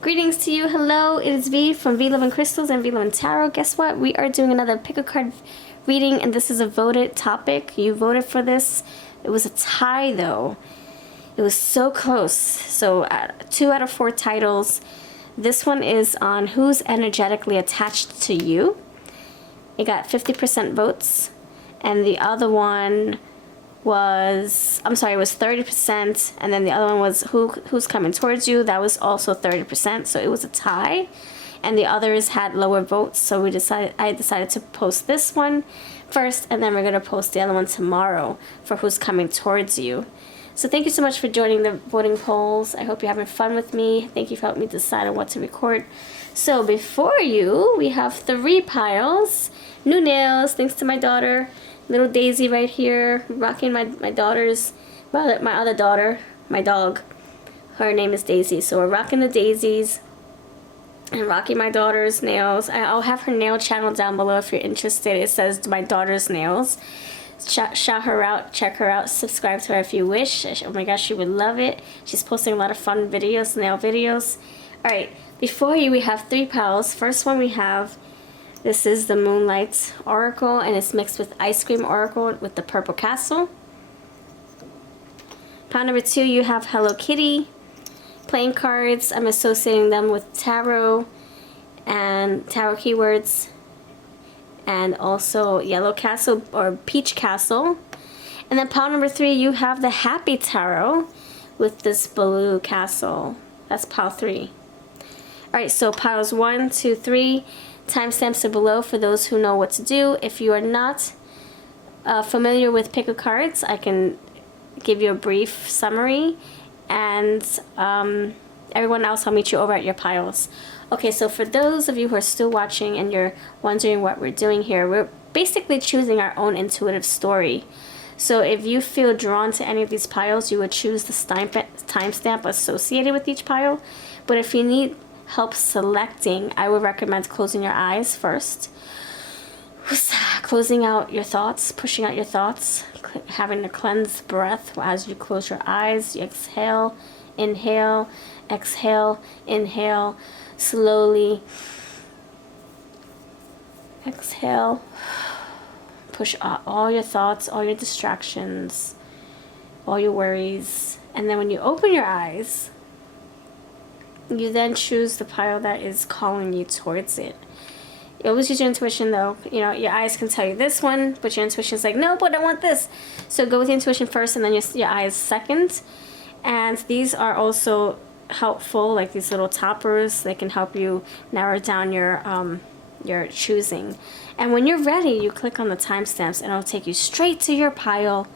Greetings to you. Hello, it is V from VLoveCrystals and VLoveTarot. Guess what? We are doing another pick a card reading, and this is a voted topic. You voted for this. It was a tie, though. It was so close. So 2 out of 4 titles. This one is on who's energetically attached to you. It got 50% votes, and the other one was, I'm sorry, it was 30%, and then the other one was who's coming towards you. That was also 30%, so it was a tie, and the others had lower votes. So I decided to post this one first, and then we're gonna post the other one tomorrow for who's coming towards you. So thank you so much for joining the voting polls. I hope you're having fun with me. Thank you for helping me decide on what to record. So before you, we have 3 piles. New nails, thanks to my daughter. Little Daisy right here, rocking my daughter's, my other daughter, my dog. Her name is Daisy, so we're rocking the daisies and rocking my daughter's nails. I'll have her nail channel down below if you're interested. It says my daughter's nails. Shout her out, check her out, subscribe to her if you wish. Oh my gosh, she would love it. She's posting a lot of fun videos, nail videos. Alright, before you we have 3 piles. First one we have, this is the Moonlight Oracle, and it's mixed with Ice Cream Oracle with the Purple Castle. Pile number 2, you have Hello Kitty. Playing cards, I'm associating them with tarot and tarot keywords. And also Yellow Castle or Peach Castle. And then pile number 3, you have the Happy Tarot with this Blue Castle. That's pile 3. Alright, so piles 1, 2, 3. Timestamps are below for those who know what to do. If you are not familiar with pick a cards, I can give you a brief summary, and everyone else, I'll meet you over at your piles. Okay, so for those of you who are still watching and you're wondering what we're doing here, we're basically choosing our own intuitive story. So if you feel drawn to any of these piles, you would choose the timestamp associated with each pile. But if you need help selecting, I would recommend closing your eyes first. Closing out your thoughts, pushing out your thoughts, having a cleansed breath as you close your eyes. You exhale, inhale, exhale, inhale, slowly. Exhale. Push out all your thoughts, all your distractions, all your worries. And then when you open your eyes, you then choose the pile that is calling you towards it. You always use your intuition, though. You know, your eyes can tell you this one, but your intuition is like, no, but I want this. So go with your intuition first, and then your eyes second. And these are also helpful, like these little toppers. They can help you narrow down your choosing. And when you're ready, you click on the timestamps, and it'll take you straight to your pile.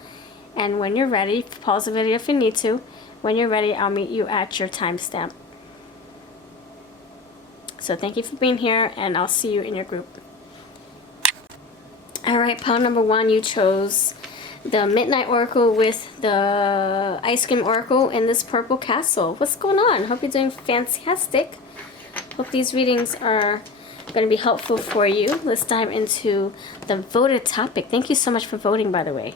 And when you're ready, pause the video if you need to. When you're ready, I'll meet you at your timestamp. So thank you for being here, and I'll see you in your group. Alright, pile number 1, you chose the Midnight Oracle with the Ice Cream Oracle in this Purple Castle. What's going on? Hope you're doing fantastic. Hope these readings are going to be helpful for you. Let's dive into the voted topic. Thank you so much for voting, by the way.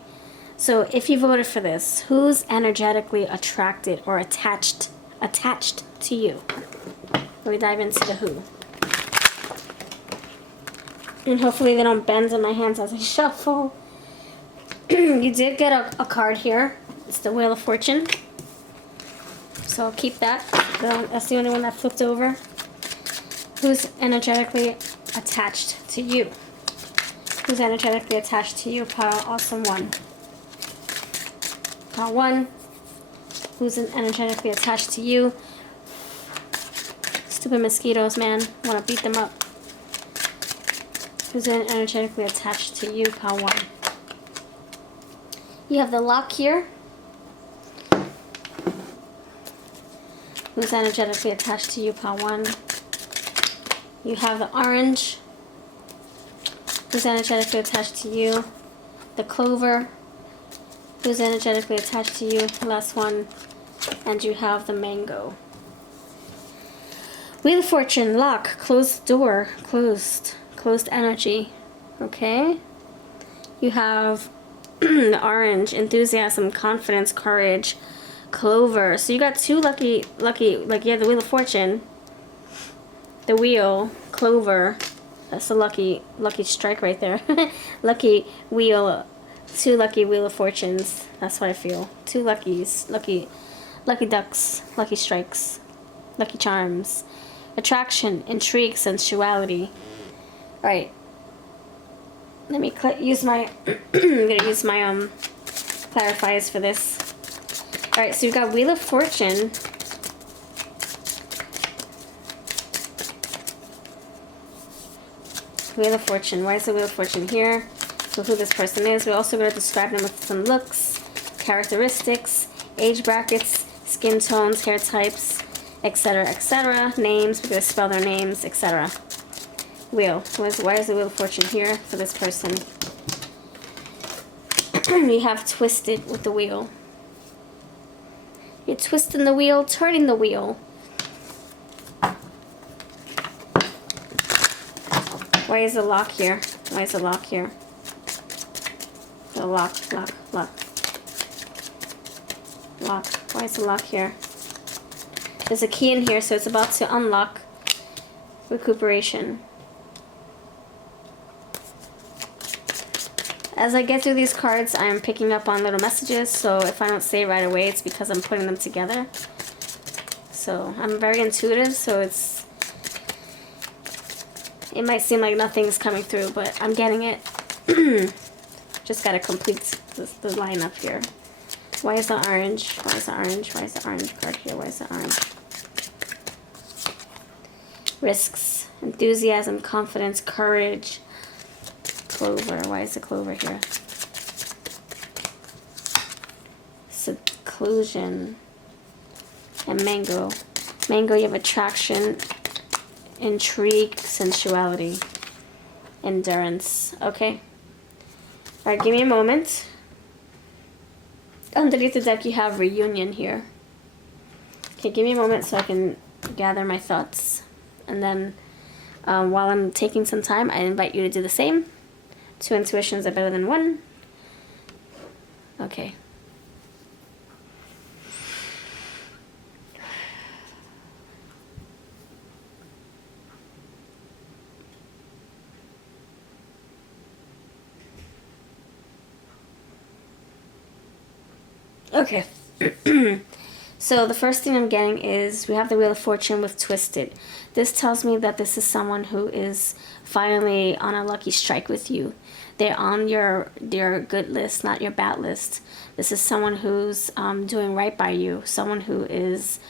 So if you voted for this, who's energetically attracted or attached to you? We dive into the who. And hopefully they don't bend in my hands as I shuffle. You did get a card here. It's the Wheel of Fortune. So I'll keep that. That's the only one that flipped over. Who's energetically attached to you? Who's energetically attached to you? Pile awesome 1. Pile 1. Who's energetically attached to you? Stupid mosquitoes, man. Want to beat them up. Who's energetically attached to you? Pile 1. You have the lock here. Who's energetically attached to you? Pile 1. You have the orange. Who's energetically attached to you? The clover. Who's energetically attached to you? Last one. And you have the mango. Wheel of Fortune, lock, closed door, closed energy. Okay? You have the orange, enthusiasm, confidence, courage, clover. So you got 2 lucky, like you have the Wheel of Fortune, the wheel, clover. That's a lucky strike right there. Lucky wheel, 2 lucky wheel of fortunes. That's what I feel. 2 luckies, lucky ducks, lucky strikes, lucky charms, attraction, intrigue, sensuality. All right. Let me use my. I'm gonna use my clarifiers for this. All right. So you've got Wheel of Fortune. Wheel of Fortune. Why is the Wheel of Fortune here? So who this person is. We're also going to describe them with some looks, characteristics, age brackets, skin tones, hair types, etc., etc. Names. We're going to spell their names, etc. Wheel. Why is the Wheel of Fortune here for this person? We have twisted with the wheel. You're twisting the wheel, turning the wheel. Why is the lock here? Why is the lock here? The lock. Why is the lock here? There's a key in here, so it's about to unlock. Recuperation. As I get through these cards, I'm picking up on little messages, so if I don't say it right away, it's because I'm putting them together. So I'm very intuitive, so it might seem like nothing's coming through, but I'm getting it. Just gotta complete the lineup here. Why is the orange? Why is the orange? Why is the orange card here? Why is the orange? Risks, enthusiasm, confidence, courage. Clover. Why is the clover here? Seclusion. And mango. Mango, you have attraction, intrigue, sensuality, endurance. Okay. Alright, give me a moment. Underneath the deck you have reunion here. Okay, give me a moment so I can gather my thoughts. And then while I'm taking some time, I invite you to do the same. 2 intuitions are better than 1. Okay. Okay. So the first thing I'm getting is we have the Wheel of Fortune with twisted. This tells me that this is someone who is finally on a lucky strike with you. They're on your good list, not your bad list. This is someone who's doing right by you, someone who is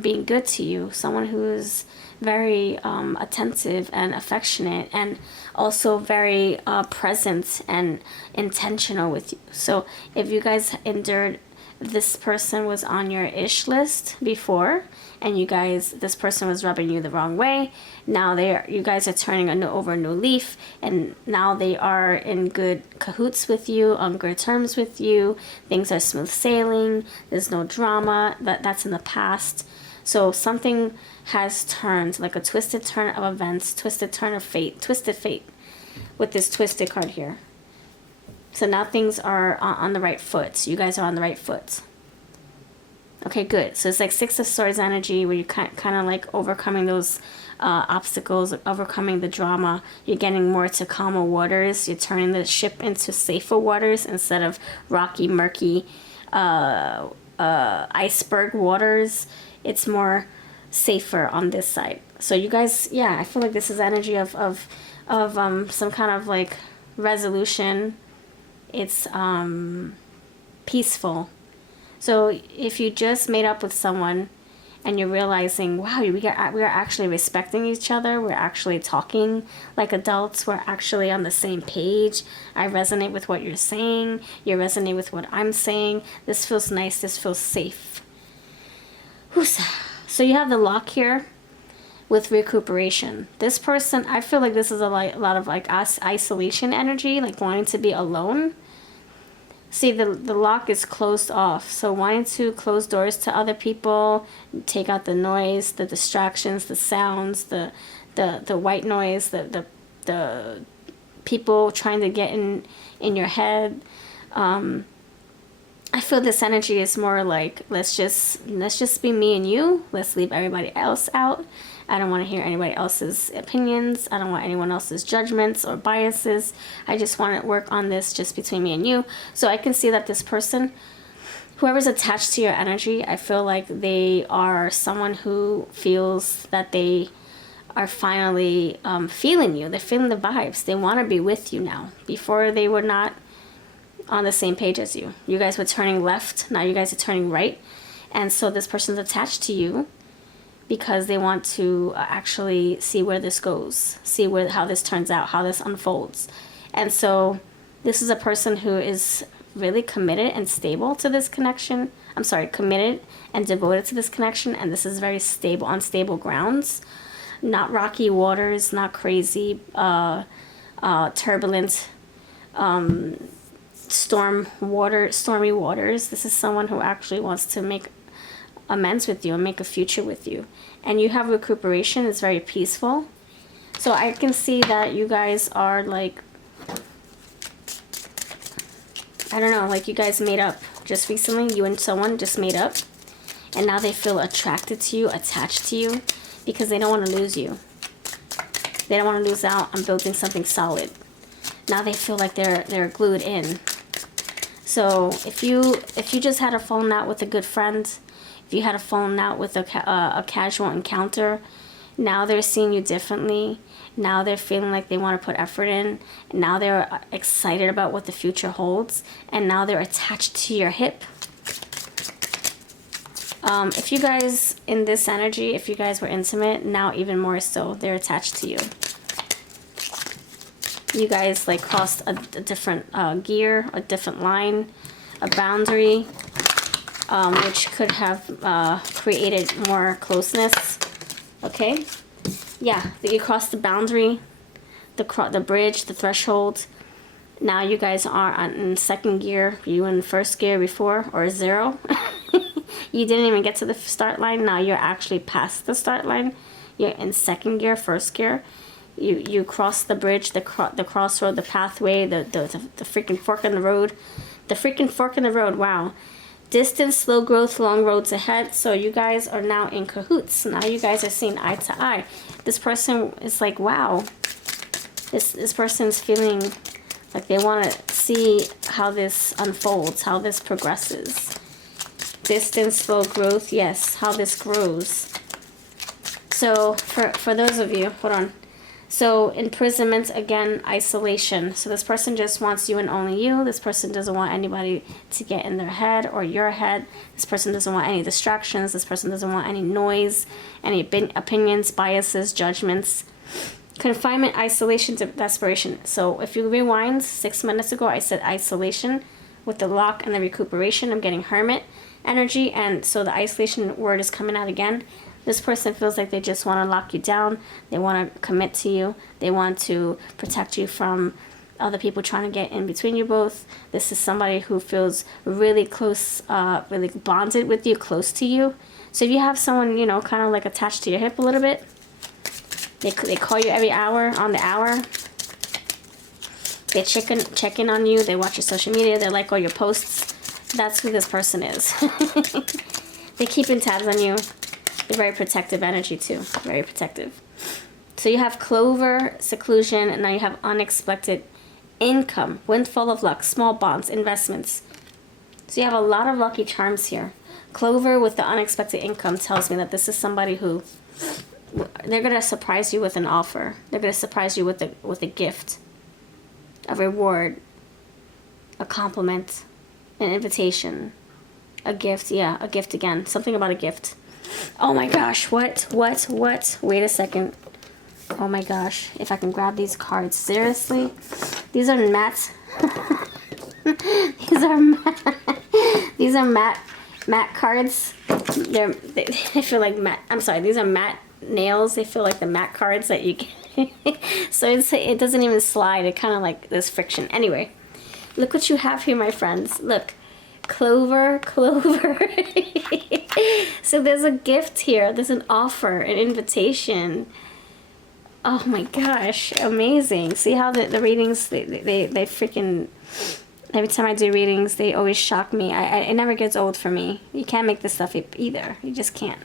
being good to you, someone who is very attentive and affectionate, and also very present and intentional with you. So if you guys endured, this person was on your ish list before, and this person was rubbing you the wrong way. Now you guys are turning over a new leaf, and now they are in good cahoots with you, on good terms with you. Things are smooth sailing. There's no drama. That's in the past. So something has turned, like a twisted turn of events, twisted turn of fate, twisted fate, with this twisted card here. So now things are on the right foot. You guys are on the right foot. Okay, good. So it's like 6 of Swords energy, where you're kind of like overcoming those obstacles, overcoming the drama. You're getting more to calmer waters. You're turning the ship into safer waters instead of rocky, murky, iceberg waters. It's more safer on this side. So you guys, yeah, I feel like this is energy of some kind of like resolution. It's peaceful. So if you just made up with someone and you're realizing, wow, we are actually respecting each other, we're actually talking like adults, we're actually on the same page, I resonate with what you're saying, you resonate with what I'm saying, this feels nice, this feels safe. So you have the lock here with recuperation. This person, I feel like this is a lot of like isolation energy, like wanting to be alone. See, the lock is closed off, so wanting to close doors to other people, take out the noise, the distractions, the sounds, the white noise, the people trying to get in your head. I feel this energy is more like let's just be me and you. Let's leave everybody else out, I don't want to hear anybody else's opinions. I don't want anyone else's judgments or biases. I just want to work on this just between me and you. So I can see that this person, whoever's attached to your energy, I feel like they are someone who feels that they are finally feeling you. They're feeling the vibes. They want to be with you now. Before, they were not on the same page as you. You guys were turning left. Now you guys are turning right. And so this person's attached to you because they want to actually see where this goes, see how this turns out, how this unfolds. And so this is a person who is really committed and stable to this connection. I'm sorry, committed and devoted to this connection. And this is very stable, on stable grounds. Not rocky waters, not crazy, turbulent, stormy waters. This is someone who actually wants to make amends with you and make a future with you. And you have recuperation. It's very peaceful. So I can see that you guys are like, I don't know, like you guys made up just recently. You and someone just made up. And now they feel attracted to you, attached to you, because they don't want to lose you. They don't want to lose out on building something solid. Now they feel like they're glued in. So if you just had a falling out with a good friend, if you had a falling out with a casual encounter, now they're seeing you differently. Now they're feeling like they want to put effort in. Now they're excited about what the future holds. And now they're attached to your hip. If you guys, in this energy, if you guys were intimate, now even more so, they're attached to you. You guys like crossed a different gear, a different line, a boundary, which could have created more closeness. Okay? Yeah, you crossed the boundary, the bridge, the threshold. Now you guys are in second gear. You in first gear before, or zero. You didn't even get to the start line. Now you're actually past the start line. You're in second gear, first gear. You cross the bridge, the crossroad, the pathway, the freaking fork in the road. The freaking fork in the road, wow. Distance, slow growth, long roads ahead. So you guys are now in cahoots. Now you guys are seeing eye to eye. This person is like, wow. This person's feeling like they want to see how this unfolds, how this progresses. Distance, slow growth, yes, how this grows. So for those of you, hold on. So imprisonment, again, isolation. So this person just wants you and only you. This person doesn't want anybody to get in their head or your head. This person doesn't want any distractions. This person doesn't want any noise, any opinions, biases, judgments. Confinement, isolation, desperation. So if you rewind 6 minutes ago, I said isolation with the lock and the recuperation. I'm getting hermit energy, and so the isolation word is coming out again. This person feels like they just want to lock you down. They want to commit to you. They want to protect you from other people trying to get in between you both. This is somebody who feels really close, really bonded with you, close to you. So if you have someone, you know, kind of like attached to your hip a little bit, they call you every hour on the hour. They check in on you. They watch your social media. They like all your posts. That's who this person is. They keep in tabs on you. They're very protective energy too. Very protective. So you have clover, seclusion, and now you have unexpected income, windfall of luck, small bonds, investments. So you have a lot of lucky charms here. Clover with the unexpected income tells me that this is somebody who, they're going to surprise you with an offer. They're going to surprise you with a gift, a reward, a compliment, an invitation, a gift. Yeah, a gift again. Something about a gift. Oh my gosh, what? Wait a second. Oh my gosh, if I can grab these cards. Seriously? These are matte. These are matte cards. They feel like matte. I'm sorry, these are matte nails. They feel like the matte cards that you get. So it doesn't even slide. It kind of like there's friction. Anyway, look what you have here, my friends. Look. Clover. So there's a gift here. There's an offer, an invitation. Oh my gosh, amazing. See how the readings, they freaking, every time I do readings, they always shock me. It never gets old for me. You can't make this stuff either. You just can't.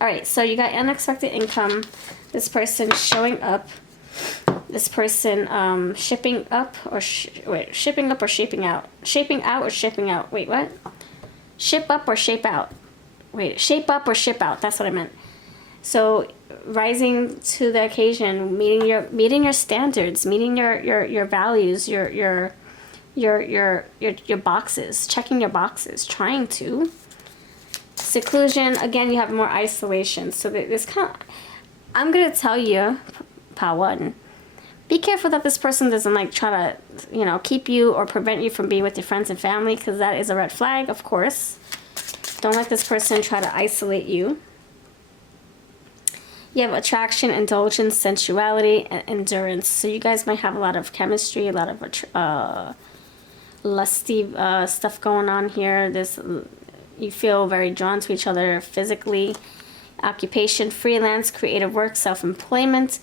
All right, so you got unexpected income. This person showing up. This person shipping up or shipping up or shaping out. Shaping out or shipping out. Wait, what? Ship up or shape out. Wait, shape up or ship out. That's what I meant. So rising to the occasion, meeting your standards, meeting your values, your boxes, checking your boxes, trying to. Seclusion, again, you have more isolation. So this kind of, I'm gonna tell you, Pal One, be careful that this person doesn't like try to, you know, keep you or prevent you from being with your friends and family, because that is a red flag, of course. Don't let this person try to isolate you. You have attraction, indulgence, sensuality, and endurance. So you guys might have a lot of chemistry, a lot of lusty stuff going on here. You feel very drawn to each other physically. Occupation, freelance, creative work, self-employment.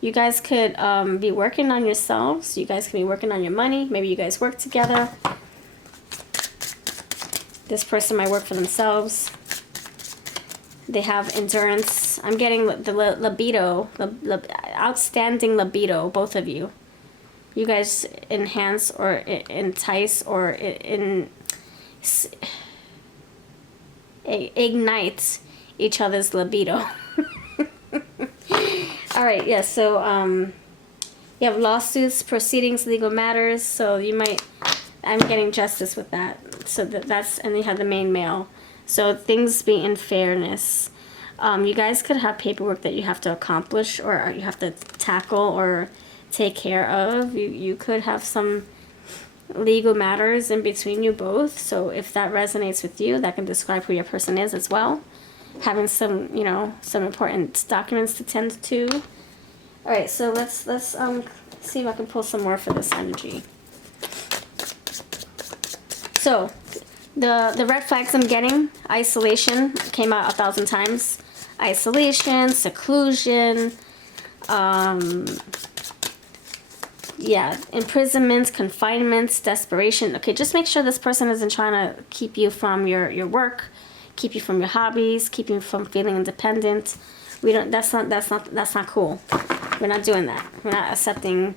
You guys could be working on yourselves. You guys could be working on your money. Maybe you guys work together. This person might work for themselves. They have endurance. I'm getting the libido, outstanding libido, both of you. You guys enhance or entice or ignite each other's libido. All right, yeah, so you have lawsuits, proceedings, legal matters, so you might, I'm getting justice with that. So that's, and you have the main male. So things be in fairness. You guys could have paperwork that you have to accomplish or you have to tackle or take care of. You could have some legal matters in between you both. So if that resonates with you, that can describe who your person is as well. Having some, you know, some important documents to tend to. All right, so let's see if I can pull some more for this energy. So the red flags I'm getting, isolation came out 1,000 times. Isolation, seclusion, yeah, imprisonments, confinements, desperation. Okay, just make sure this person isn't trying to keep you from your work, keep you from your hobbies, keep you from feeling independent. We don't. That's not cool. We're not doing that. We're not accepting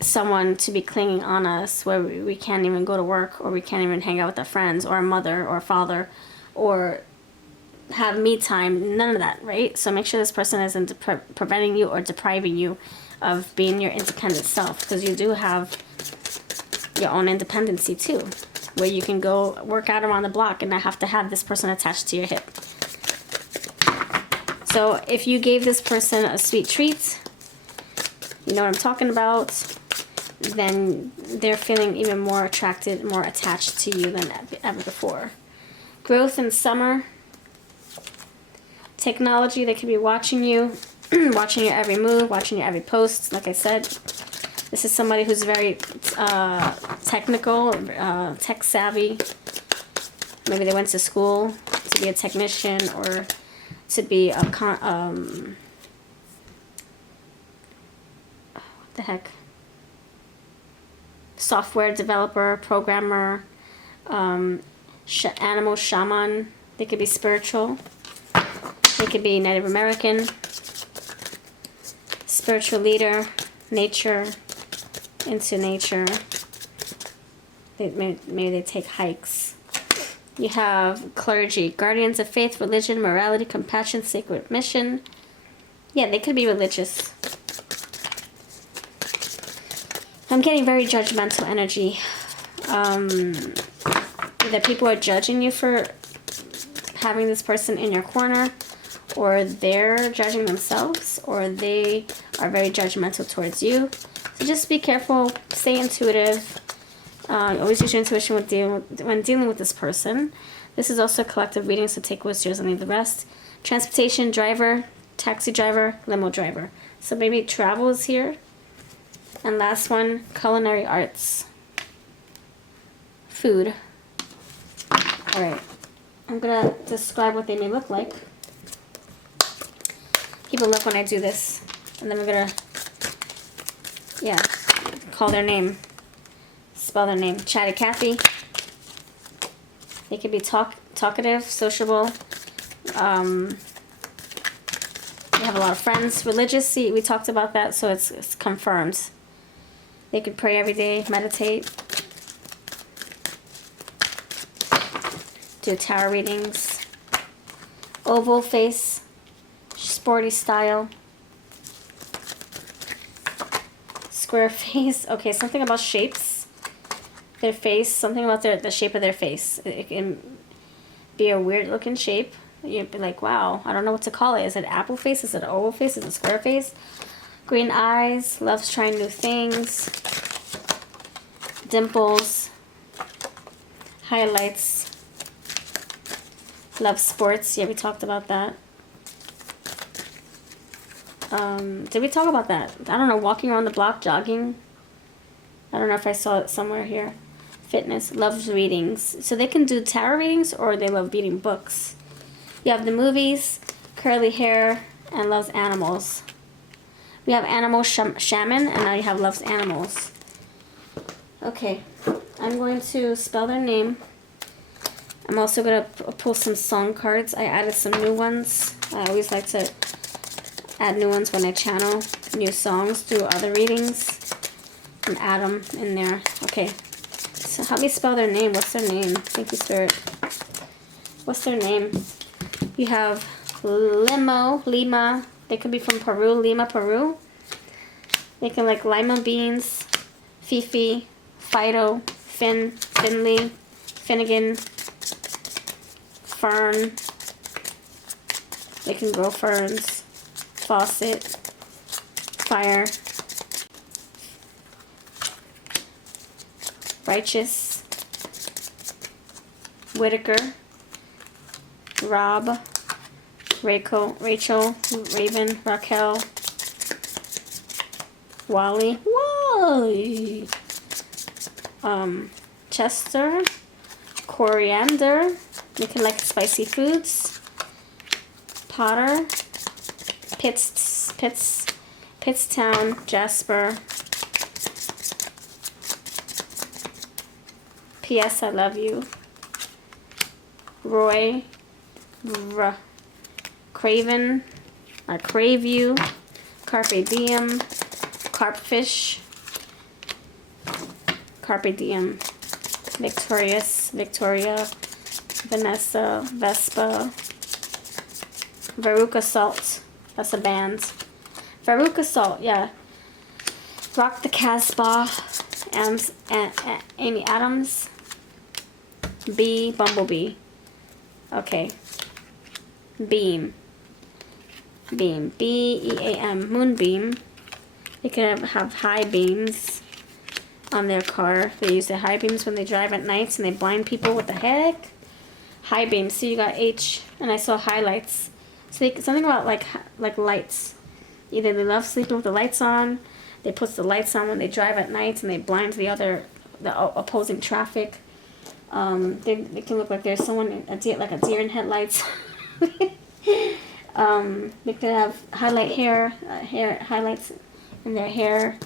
someone to be clinging on us where we can't even go to work, or we can't even hang out with our friends or our mother or father or have me time. None of that, right? So make sure this person isn't preventing you or depriving you of being your independent self, because you do have your own independency too, where you can go work out around the block and not have to have this person attached to your hip. So if you gave this person a sweet treat, you know what I'm talking about, then they're feeling even more attracted, more attached to you than ever before. Growth in summer. Technology, they could be watching you, watching your every move, watching your every post. Like I said, this is somebody who's very technical, tech savvy. Maybe they went to school to be a technician or to be a what the heck? Software developer, programmer, animal shaman. They could be spiritual. They could be Native American, spiritual leader, nature, into nature. Maybe they take hikes. You have clergy, guardians of faith, religion, morality, compassion, sacred mission. Yeah, they could be religious. I'm getting very judgmental energy. That people are judging you for having this person in your corner, or they're judging themselves, or they are very judgmental towards you. So just be careful, stay intuitive. Always use your intuition when dealing with this person. This is also a collective reading, so take what's yours and leave the rest. Transportation, driver, taxi driver, limo driver. So maybe travel is here. And last one, culinary arts. Food. Alright. I'm going to describe what they may look like. People love when I do this. And then we're going to, yeah, call their name. Spell their name. Chatty Cathy. They could be talkative, sociable. have a lot of friends. Religious, see, we talked about that, so it's confirmed. They could pray every day, meditate, do tarot readings. Oval face, sporty style. Square face. Okay, something about shapes. Their face, something about the shape of their face. It can be a weird looking shape. You'd be like, wow, I don't know what to call it. Is it apple face? Is it oval face? Is it square face? Green eyes, loves trying new things. Dimples. Highlights. Loves sports. Yeah, we talked about that. Did we talk about that? I don't know, walking around the block, jogging. I don't know if I saw it somewhere here. Fitness, loves readings. So they can do tarot readings or they love reading books. You have the movies, curly hair, and loves animals. We have animal shaman, and now you have loves animals. Okay, I'm going to spell their name. I'm also going to pull some song cards. I added some new ones. I always like to add new ones when I channel new songs through other readings and add them in there. Okay, so help me spell their name. What's their name? Thank you, Spirit. What's their name? You have Lima. They could be from Peru. Lima, Peru. They can like lima beans, Fifi, Fido, Finley, Finnegan, Fern. They can grow ferns. Faucet, Fire, Righteous, Whitaker, Rob, Rachel, Raven, Raquel, Wally, Chester, Coriander. You can like spicy foods. Potter, Pittstown, Jasper. P.S. I love you. Roy, Craven, I crave you. Carpe diem, Carpfish, Carpe diem. Victoria, Vanessa, Vespa. Veruca Salt, that's a band. Veruca Salt, yeah. Rock the Casbah, and Amy Adams. Bumblebee. Okay. Beam. B-E-A-M. Moonbeam. They could have high beams on their car. They use the high beams when they drive at nights and they blind people. What the heck? High beams. So you got H, and I saw highlights. So something about like lights. Either they love sleeping with the lights on, they put the lights on when they drive at night and they blind the opposing traffic. They can look like there's someone, like a deer in headlights. They could have highlights in their hair.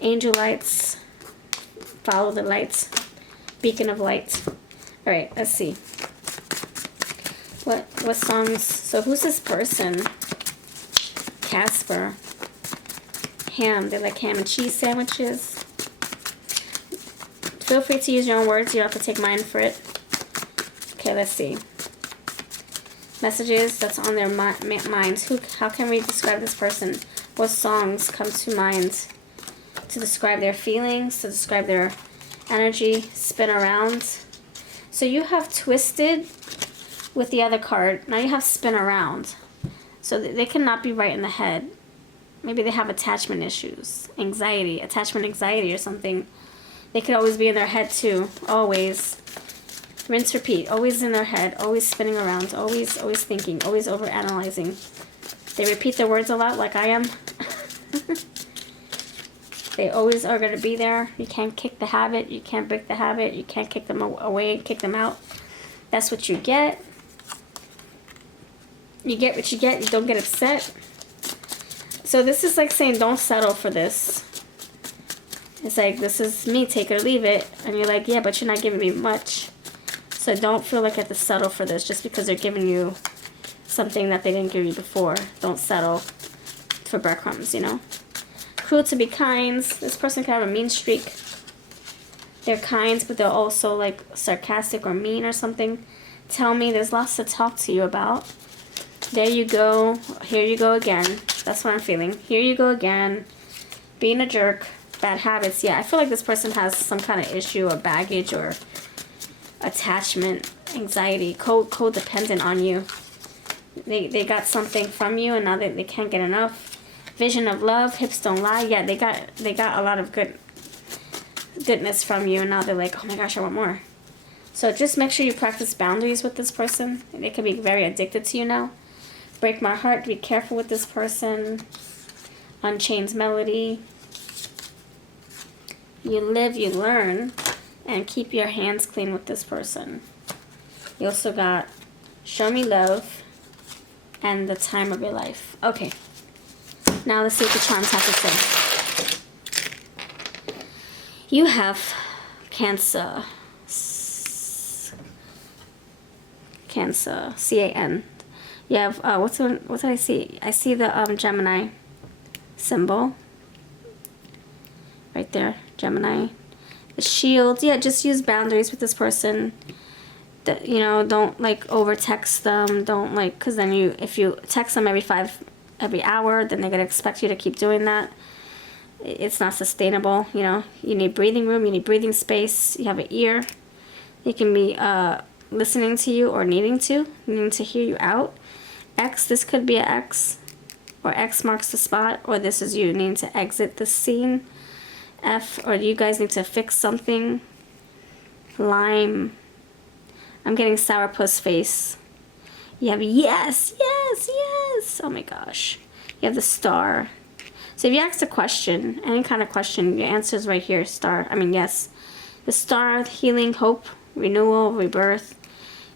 Angel lights. Follow the lights. Beacon of light. Alright, let's see. What songs? So who's this person? Casper. Ham. They like ham and cheese sandwiches. Feel free to use your own words. You don't have to take mine for it. Okay, let's see. Messages that's on their minds. How can we describe this person? What songs come to mind to describe their feelings, to describe their energy? Spin around. So you have twisted with the other card. Now you have spin around. So they cannot be right in the head. Maybe they have attachment issues, attachment anxiety or something. They could always be in their head too, always. Rinse, repeat, always in their head, always spinning around, always thinking, always overanalyzing. They repeat their words a lot like I am. They always are going to be there. You can't kick the habit, you can't break the habit, you can't kick them away, kick them out. That's what you get. You get what you get, you don't get upset. So this is like saying don't settle for this. It's like, this is me, take it or leave it. And you're like, yeah, but you're not giving me much. So don't feel like you have to settle for this just because they're giving you something that they didn't give you before. Don't settle for breadcrumbs, you know. Cruel to be kind. This person could have a mean streak. They're kind, but they're also like sarcastic or mean or something. Tell me, there's lots to talk to you about. There you go. Here you go again. That's what I'm feeling. Here you go again. Being a jerk. Bad habits. Yeah, I feel like this person has some kind of issue or baggage or attachment, anxiety, codependent on you. They got something from you and now they can't get enough. Vision of love, hips don't lie. Yeah, they got a lot of goodness from you and now they're like, oh my gosh, I want more. So just make sure you practice boundaries with this person. They can be very addicted to you now. Break my heart, be careful with this person. Unchained melody. You live, you learn, and keep your hands clean with this person. You also got show me love and the time of your life. Okay. Now let's see what the charms have to say. You have Cancer. Cancer. C-A-N. You have, what did I see? I see the Gemini symbol. Right there. Gemini. The shield. Yeah, just use boundaries with this person. You know, don't like over text them. Don't like, because then if you text them every hour, then they're going to expect you to keep doing that. It's not sustainable, you know. You need breathing room, you need breathing space. You have an ear. You can be listening to you or needing to hear you out. X, this could be an X, or X marks the spot, or this is you needing to exit the scene. F, or you guys need to fix something. Lime. I'm getting sourpuss face. You have yes, yes, yes. Oh my gosh. You have the star. So if you ask a question, any kind of question, your answer is right here, star. I mean, yes. The star, healing, hope, renewal, rebirth.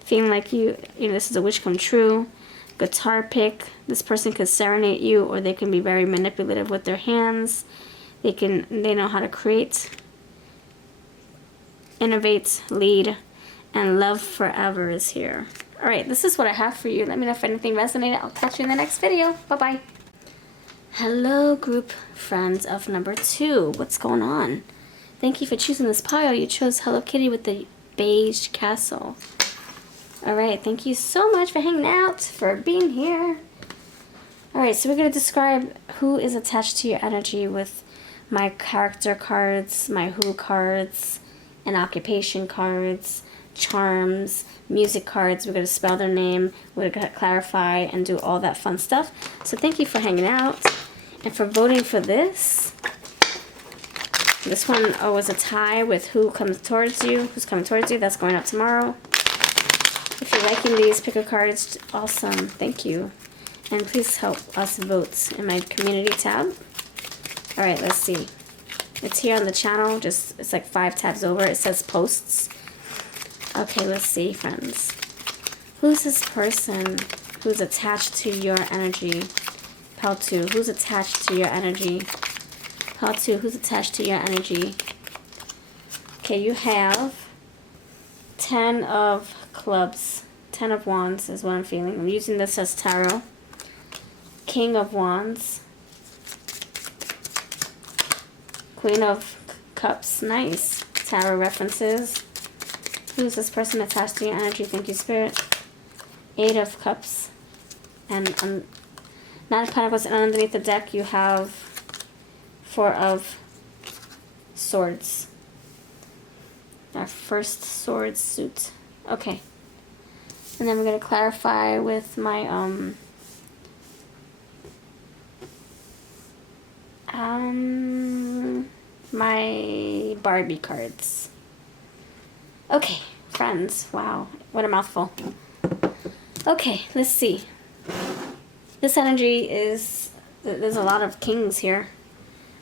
Feeling like you know, this is a wish come true. Guitar pick. This person could serenade you, or they can be very manipulative with their hands. They know how to create, innovate, lead, and love forever is here. All right, this is what I have for you. Let me know if anything resonated. I'll catch you in the next video. Bye-bye. Hello, group friends of number 2. What's going on? Thank you for choosing this pile. You chose Hello Kitty with the beige castle. All right, thank you so much for hanging out, for being here. All right, so we're going to describe who is attached to your energy with my character cards, my who cards, and occupation cards, charms, music cards. We're going to spell their name, we're going to clarify and do all that fun stuff. So thank you for hanging out and for voting for this. This one was a tie with who's coming towards you. That's going up tomorrow. If you're liking these picker cards, awesome. Thank you. And please help us vote in my community tab. All right, let's see. It's here on the channel. It's like 5 tabs over. It says posts. Okay, let's see, friends. Who's this person who's attached to your energy? Pile 2. Who's attached to your energy? Pile 2. Who's attached to your energy? Okay, you have 10 of clubs. 10 of wands is what I'm feeling. I'm using this as tarot. King of wands. Queen of cups. Nice. Tarot references. Who's this person attached to your energy? Thank you, Spirit. 8 of cups. And 9 of pentacles. And underneath the deck you have 4 of swords. Our first sword suit. Okay. And then we're going to clarify with my my Barbie cards. Okay, friends. Wow, what a mouthful. Okay, let's see. This energy is, there's a lot of kings here.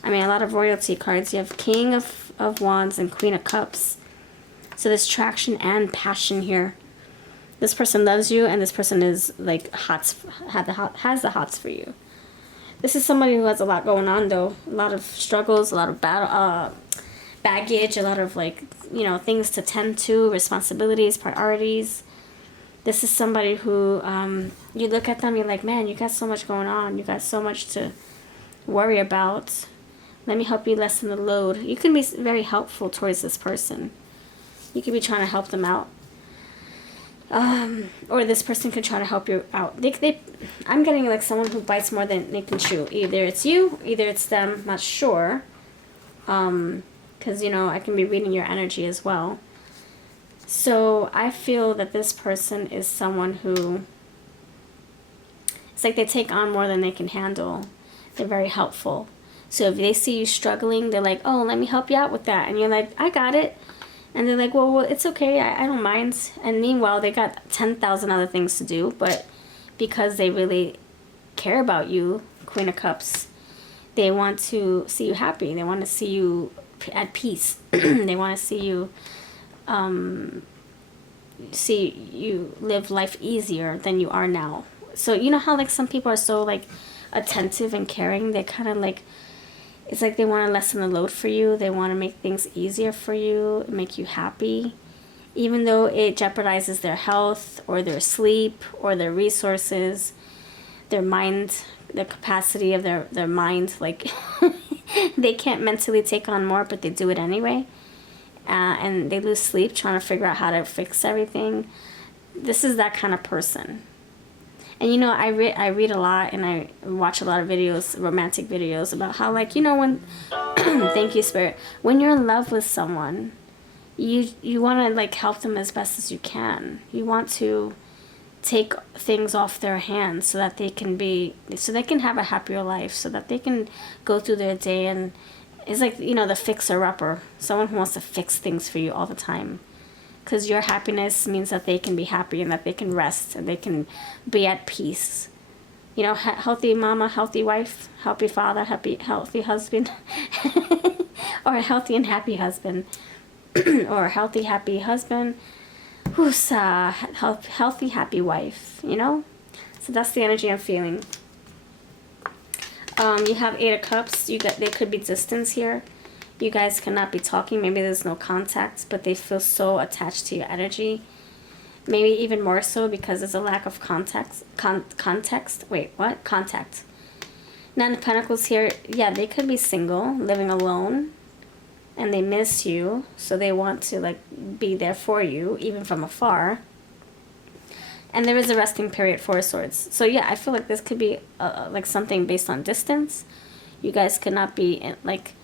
I mean, a lot of royalty cards. You have King of Wands and Queen of Cups. So there's traction and passion here. This person loves you, and this person is like has the hots for you. This is somebody who has a lot going on, though. A lot of struggles, a lot of baggage, a lot of, like, you know, things to tend to, responsibilities, priorities. This is somebody who, you look at them, you're like, man, you got so much going on. You got so much to worry about. Let me help you lessen the load. You can be very helpful towards this person. You could be trying to help them out. Or this person could try to help you out. I'm getting like someone who bites more than they can chew. Either it's you, either it's them, I'm not sure. Because, you know, I can be reading your energy as well. So I feel that this person is someone who, it's like they take on more than they can handle. They're very helpful. So if they see you struggling, they're like, oh, let me help you out with that. And you're like, I got it. And they're like, well it's okay. I don't mind. And meanwhile, they got 10,000 other things to do. But because they really care about you, Queen of Cups, they want to see you happy. They want to see you at peace. They want to see you live life easier than you are now. So you know how like some people are so like attentive and caring, they kind of like, it's like they want to lessen the load for you. They want to make things easier for you, make you happy, even though it jeopardizes their health or their sleep or their resources, their mind, the capacity of their mind. Like they can't mentally take on more, but they do it anyway. And they lose sleep trying to figure out how to fix everything. This is that kind of person. And you know, I read a lot and I watch a lot of videos, romantic videos, about how, like, you know, when thank you, Spirit, when you're in love with someone, you want to like help them as best as you can. You want to take things off their hands so that they can have a happier life, so that they can go through their day. And it's like, you know, the fixer-upper, someone who wants to fix things for you all the time. Because your happiness means that they can be happy and that they can rest and they can be at peace. You know, healthy mama, healthy wife, healthy father, healthy husband. Or a healthy and happy husband. Or a healthy, happy husband. Who's a healthy, happy wife, you know? So that's the energy I'm feeling. You have 8 of Cups. There could be distance here. You guys cannot be talking. Maybe there's no contact, but they feel so attached to your energy. Maybe even more so because there's a lack of context. Wait, what? Contact. Nine of Pentacles here. Yeah, they could be single, living alone, and they miss you, so they want to like be there for you, even from afar. And there is a resting period, 4 of Swords. So yeah, I feel like this could be like something based on distance. You guys could not be in, like,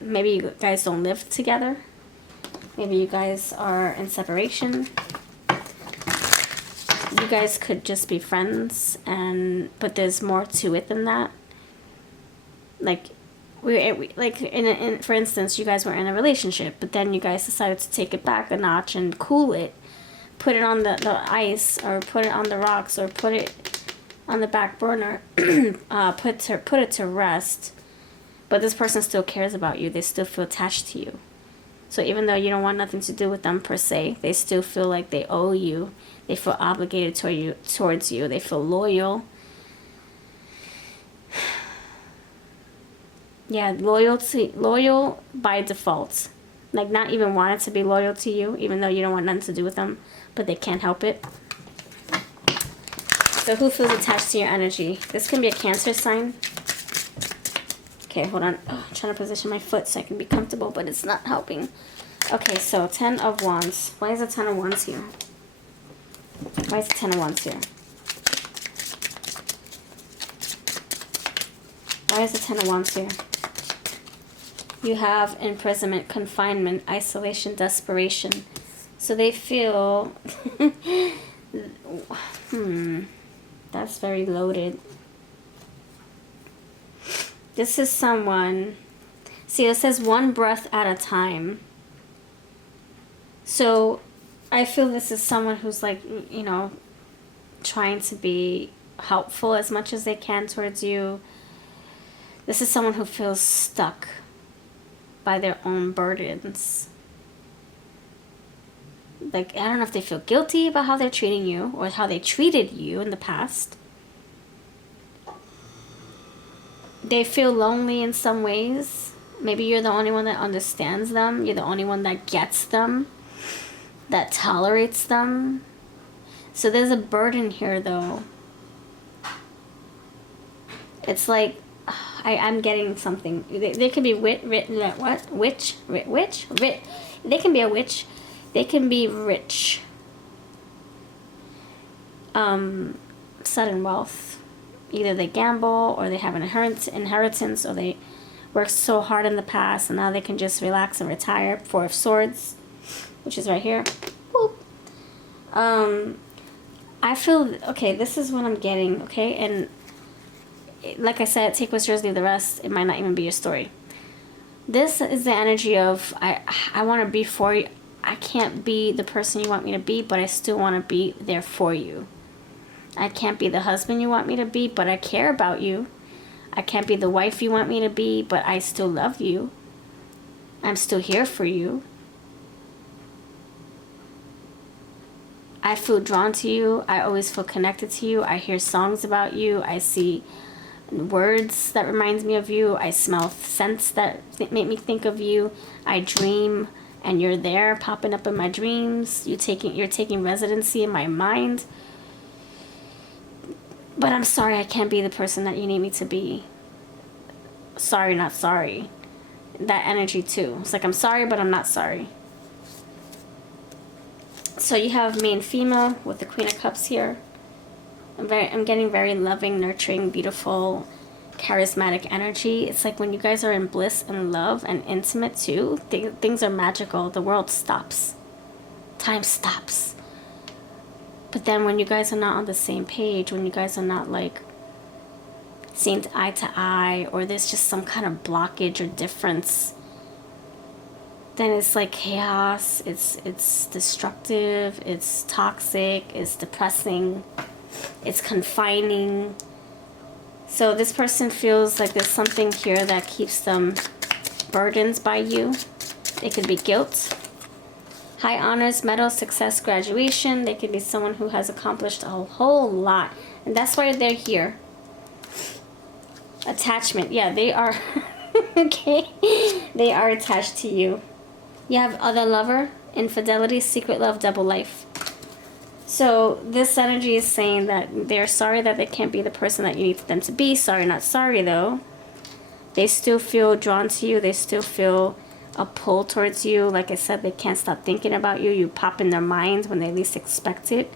maybe you guys don't live together. Maybe you guys are in separation. You guys could just be friends, but there's more to it than that. Like, for instance, you guys were in a relationship, but then you guys decided to take it back a notch and cool it. Put it on the ice, or put it on the rocks, or put it on the back burner. Put it to rest. But this person still cares about you. They still feel attached to you. So even though you don't want nothing to do with them per se, they still feel like they owe you. They feel obligated towards you. They feel loyal. Yeah, loyal by default. Like, not even wanting to be loyal to you, even though you don't want nothing to do with them, but they can't help it. So who feels attached to your energy? This can be a Cancer sign. Okay, hold on. Oh, I'm trying to position my foot so I can be comfortable, but it's not helping. Okay, so 10 of Wands. Why is the 10 of Wands here? Why is the 10 of Wands here? Why is the 10 of Wands here? You have imprisonment, confinement, isolation, desperation. So they feel... That's very loaded. This is someone... See, it says one breath at a time. So I feel this is someone who's like, you know, trying to be helpful as much as they can towards you. This is someone who feels stuck by their own burdens. Like, I don't know if they feel guilty about how they're treating you or how they treated you in the past. They feel lonely in some ways. Maybe you're the only one that understands them. You're the only one that gets them. that tolerates them. So there's a burden here, though. It's like, I'm getting something. There could be witch. They can be a witch. They can be rich. Sudden wealth. Either they gamble, or they have an inheritance, or they worked so hard in the past and now they can just relax and retire. Four of Swords, which is right here. Boop. I feel, okay, this is what I'm getting, okay? And like I said, take what's yours, leave the rest. It might not even be your story. This is the energy of, I want to be for you. I can't be the person you want me to be, but I still want to be there for you. I can't be the husband you want me to be, but I care about you. I can't be the wife you want me to be, but I still love you. I'm still here for you. I feel drawn to you. I always feel connected to you. I hear songs about you. I see words that reminds me of you. I smell scents that make me think of you. I dream and you're there, popping up in my dreams. You're taking residency in my mind. But I'm sorry I can't be the person that you need me to be. Sorry, not sorry. That energy too. It's like I'm sorry, but I'm not sorry. So you have me and female with the Queen of Cups here. I'm getting very loving, nurturing, beautiful, charismatic energy. It's like when you guys are in bliss and love and intimate too, things are magical. The world stops. Time stops. But then when you guys are not on the same page, when you guys are not like seeing eye to eye, or there's just some kind of blockage or difference, then it's like chaos, it's destructive, it's toxic, it's depressing, it's confining. So this person feels like there's something here that keeps them burdened by you. It could be guilt. High honors, medal, success, graduation. They could be someone who has accomplished a whole lot. And that's why they're here. Attachment. Yeah, they are. Okay. They are attached to you. You have other lover, infidelity, secret love, double life. So this energy is saying that they're sorry that they can't be the person that you need them to be. Sorry, not sorry, though. They still feel drawn to you. They still feel a pull towards you. Like I said, they can't stop thinking about you. You pop in their minds when they least expect it.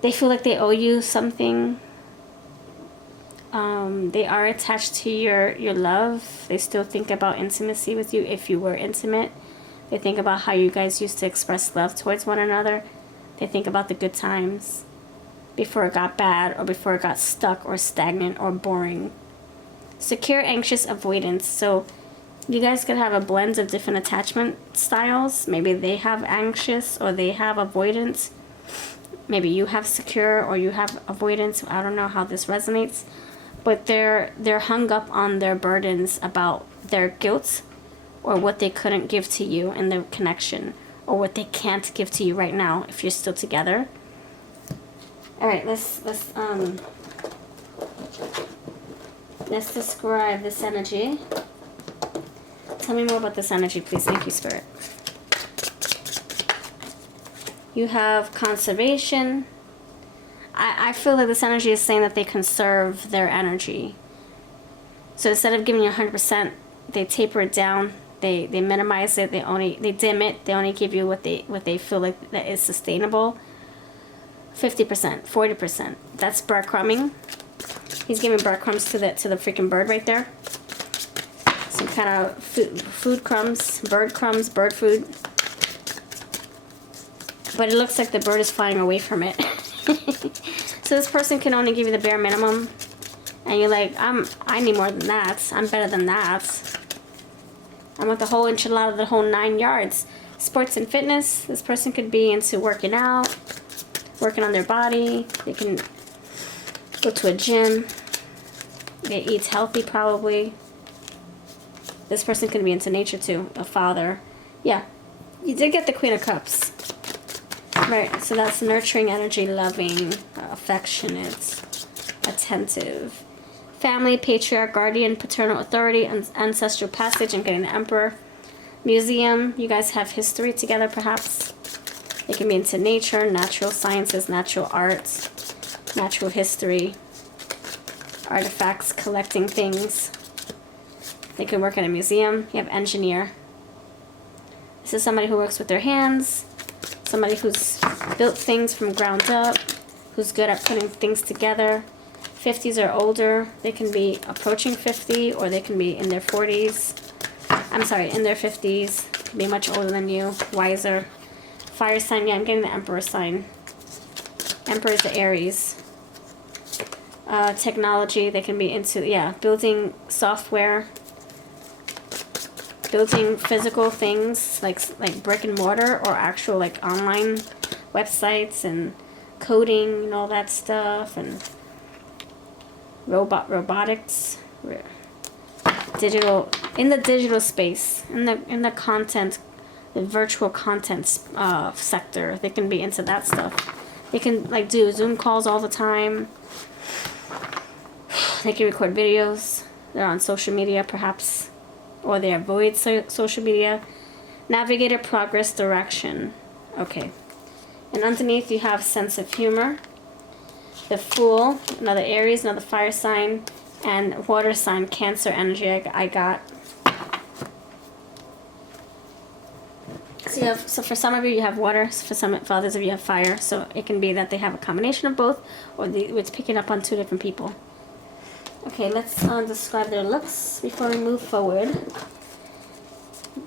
They feel like they owe you something. They are attached to your love. They still think about intimacy with you if you were intimate. They think about how you guys used to express love towards one another. They think about the good times before it got bad, or before it got stuck or stagnant or boring. Secure, anxious, avoidance. So you guys could have a blend of different attachment styles. Maybe they have anxious or they have avoidance. Maybe you have secure or you have avoidance. I don't know how this resonates. But they're hung up on their burdens about their guilt, or what they couldn't give to you in the connection, or what they can't give to you right now if you're still together. All right, let's describe this energy. Tell me more about this energy, please. Thank you, Spirit. You have conservation. I feel like this energy is saying that they conserve their energy. So instead of giving you 100%, they taper it down. They minimize it. They dim it. They only give you what they feel like that is sustainable. 50%, 40%. That's breadcrumbing. He's giving breadcrumbs to the freaking bird right there. Some kind of food crumbs, bird food. But it looks like the bird is flying away from it. So this person can only give you the bare minimum. And you're like, I need more than that. I'm better than that. I want the whole enchilada, the whole 9 yards. Sports and fitness. This person could be into working out, working on their body. They can go to a gym. They eat healthy, probably. This person could be into nature too. A father. Yeah, you did get the Queen of Cups. Right, so that's nurturing energy, loving, affectionate, attentive. Family, patriarch, guardian, paternal authority, ancestral passage. I'm getting the Emperor. Museum, you guys have history together perhaps. They can be into nature, natural sciences, natural arts, natural history, artifacts, collecting things. They can work at a museum. You have engineer. This is somebody who works with their hands, somebody who's built things from ground up, who's good at putting things together. 50s or older. They can be approaching 50 or they can be in their 40s. I'm sorry, in their 50s. Can be much older than you. Wiser. Fire sign. Yeah, I'm getting the Emperor sign. Emperor is the Aries. Technology. They can be into, yeah, building software. Building physical things like brick and mortar or actual like online websites and coding and all that stuff, and robotics, digital, in the digital space, in the content, the virtual content sector. They can be into that stuff. They can like do Zoom calls all the time. They can record videos. They're on social media perhaps, or they avoid social media. Navigator, progress, direction. Okay. And underneath you have sense of humor. The Fool, another Aries, another fire sign, and water sign, Cancer energy I got. So for some of you have water, for others of you have fire. So it can be that they have a combination of both, or it's picking up on two different people. Okay, let's describe their looks before we move forward.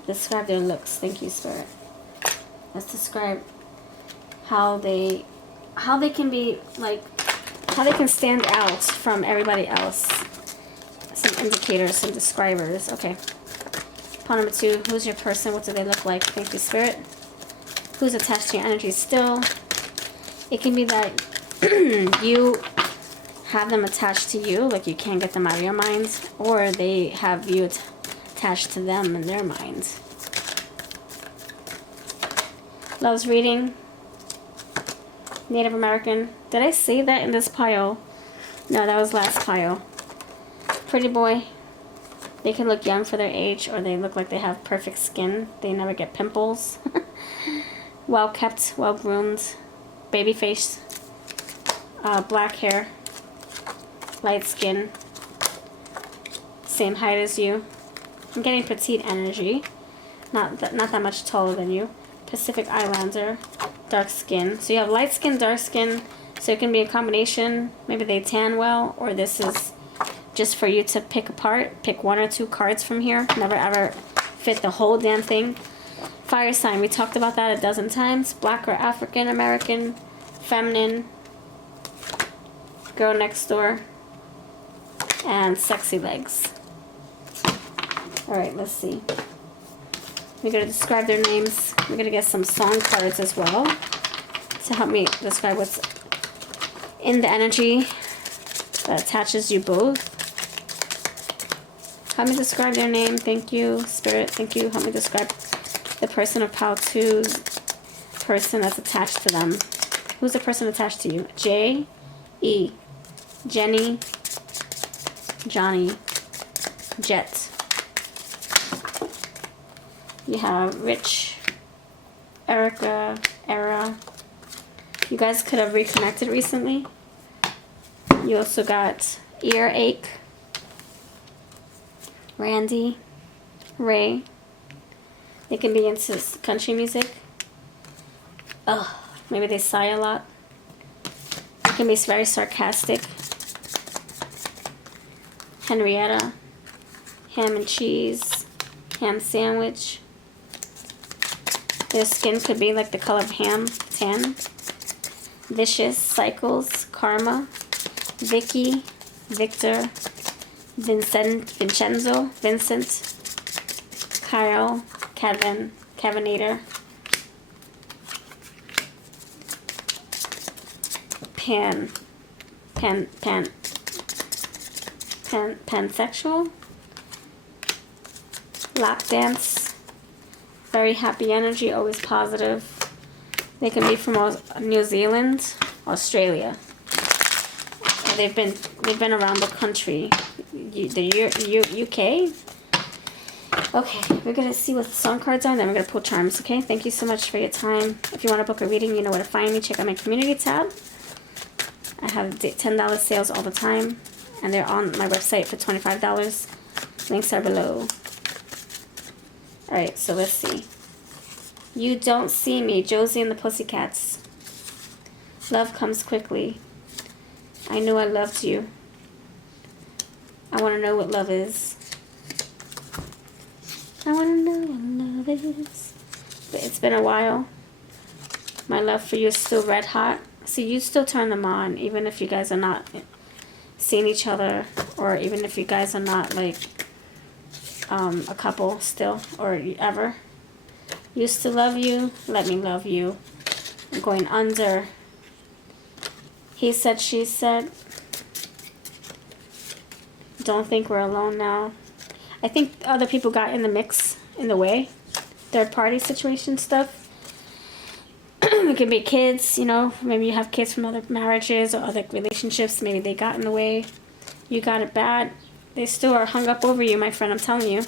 Describe their looks. Thank you, Spirit. Let's describe how they can be like, how they can stand out from everybody else. Some indicators, some describers. Okay. Pawn number 2. Who's your person? What do they look like? Thank you, Spirit. Who's attached to your energy still? It can be that you have them attached to you, like you can't get them out of your mind, or they have you attached to them in their minds. Loves reading. Native American. Did I say that in this pile? No, that was last pile. Pretty boy. They can look young for their age, or they look like they have perfect skin. They never get pimples. Well kept, well groomed. Baby face. Black hair. Light skin. Same height as you. I'm getting petite energy. Not that much taller than you. Pacific Islander. Dark skin. So you have light skin, dark skin. So it can be a combination. Maybe they tan well, or this is just for you to pick apart. Pick 1 or 2 cards from here. Never ever fit the whole damn thing. Fire sign. We talked about that a dozen times. Black or African American. Feminine. Girl next door. And sexy legs. Alright, let's see. We're going to describe their names. We're going to get some song cards as well to help me describe what's in the energy that attaches you both. Help me describe their name. Thank you, Spirit. Thank you. Help me describe the person of Pile 2's person that's attached to them. Who's the person attached to you? J, E, Jenny, Johnny, Jet. You have Rich, Erica, Era. You guys could have reconnected recently. You also got Earache, Randy, Ray. They can be into country music. Ugh, maybe they sigh a lot. They can be very sarcastic. Henrietta, ham and cheese, ham sandwich. Their skin could be like the color of ham, tan. Vicious, Cycles, Karma, Vicky, Victor, Vincenzo, Vincent, Kyle, Kevin, Kevinator, pansexual, lap dance, very happy energy, always positive. They can be from New Zealand, Australia. They've been around the country. The UK. Okay, we're going to see what the song cards are, and then we're going to pull charms, okay? Thank you so much for your time. If you want to book a reading, you know where to find me. Check out my community tab. I have $10 sales all the time, and they're on my website for $25. Links are below. Alright, so let's see. You don't see me, Josie and the Pussycats. Love comes quickly. I knew I loved you. I want to know what love is. I want to know what love is. But it's been a while. My love for you is still red hot. So you still turn them on, even if you guys are not seeing each other, or even if you guys are not like a couple still, or ever. Used to love you. Let me love you. I'm going under. He said, she said. Don't think we're alone now. I think other people got in the mix, in the way. Third party situation stuff. It could be kids, you know. Maybe you have kids from other marriages or other relationships. Maybe they got in the way. You got it bad. They still are hung up over you, my friend, I'm telling you.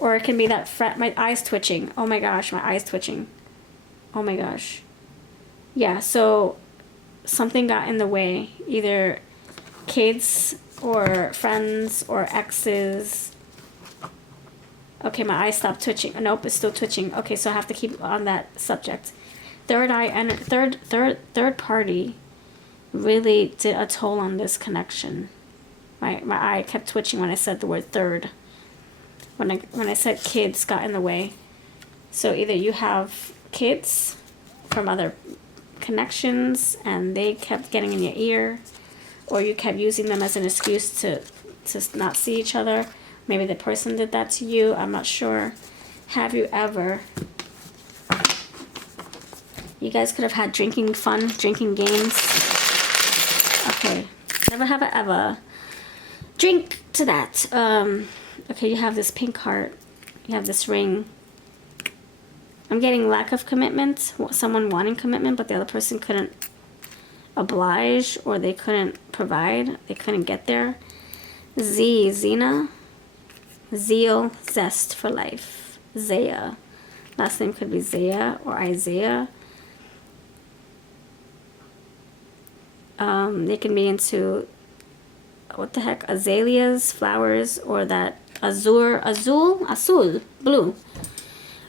Or it can be that my eyes twitching. Oh my gosh, my eyes twitching. Oh my gosh. Yeah, so something got in the way. Either kids or friends or exes. Okay, my eyes stopped twitching. Nope, it's still twitching. Okay, so I have to keep on that subject. Third eye and third party really did a toll on this connection. My eye kept twitching when I said the word third. When I said kids got in the way. So either you have kids from other connections and they kept getting in your ear, or you kept using them as an excuse to not see each other. Maybe the person did that to you. I'm not sure. Have you ever? You guys could have had drinking fun, drinking games. Okay. Never have I ever. Drink to that. Okay, you have this pink heart. You have this ring. I'm getting lack of commitment. Someone wanting commitment, but the other person couldn't oblige, or they couldn't provide. They couldn't get there. Zena. Zeal, zest for life. Zaya. Last name could be Zaya or Isaiah. They can be into, what the heck, azaleas, flowers, or that azul, blue.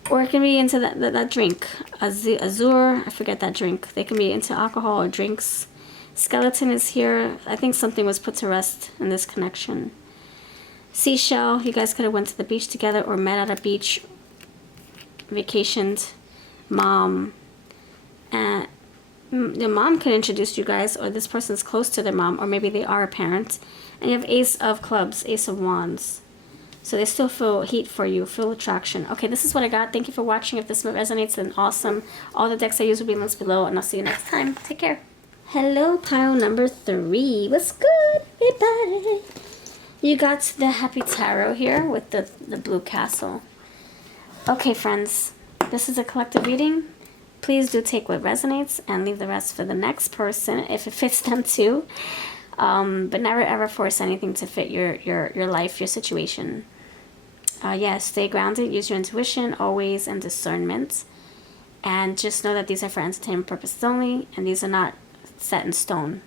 Or it can be into that drink, azure, I forget that drink. They can be into alcohol or drinks. Skeleton is here. I think something was put to rest in this connection. Seashell, you guys could have went to the beach together or met at a beach, vacationed. Mom, and your mom could introduce you guys, or this person's close to their mom, or maybe they are a parent. And you have Ace of Clubs, Ace of Wands. So they still feel heat for you, feel attraction. Okay, this is what I got. Thank you for watching. If this resonates, then awesome. All the decks I use will be linked below, and I'll see you next time. Take care. Hello, pile number 3. What's good, everybody? You got the Happy Tarot here with the blue castle. Okay, friends, this is a collective reading. Please do take what resonates and leave the rest for the next person if it fits them too. But never ever force anything to fit your life, your situation. Yeah, stay grounded, use your intuition always, and discernment. And just know that these are for entertainment purposes only, and these are not set in stone.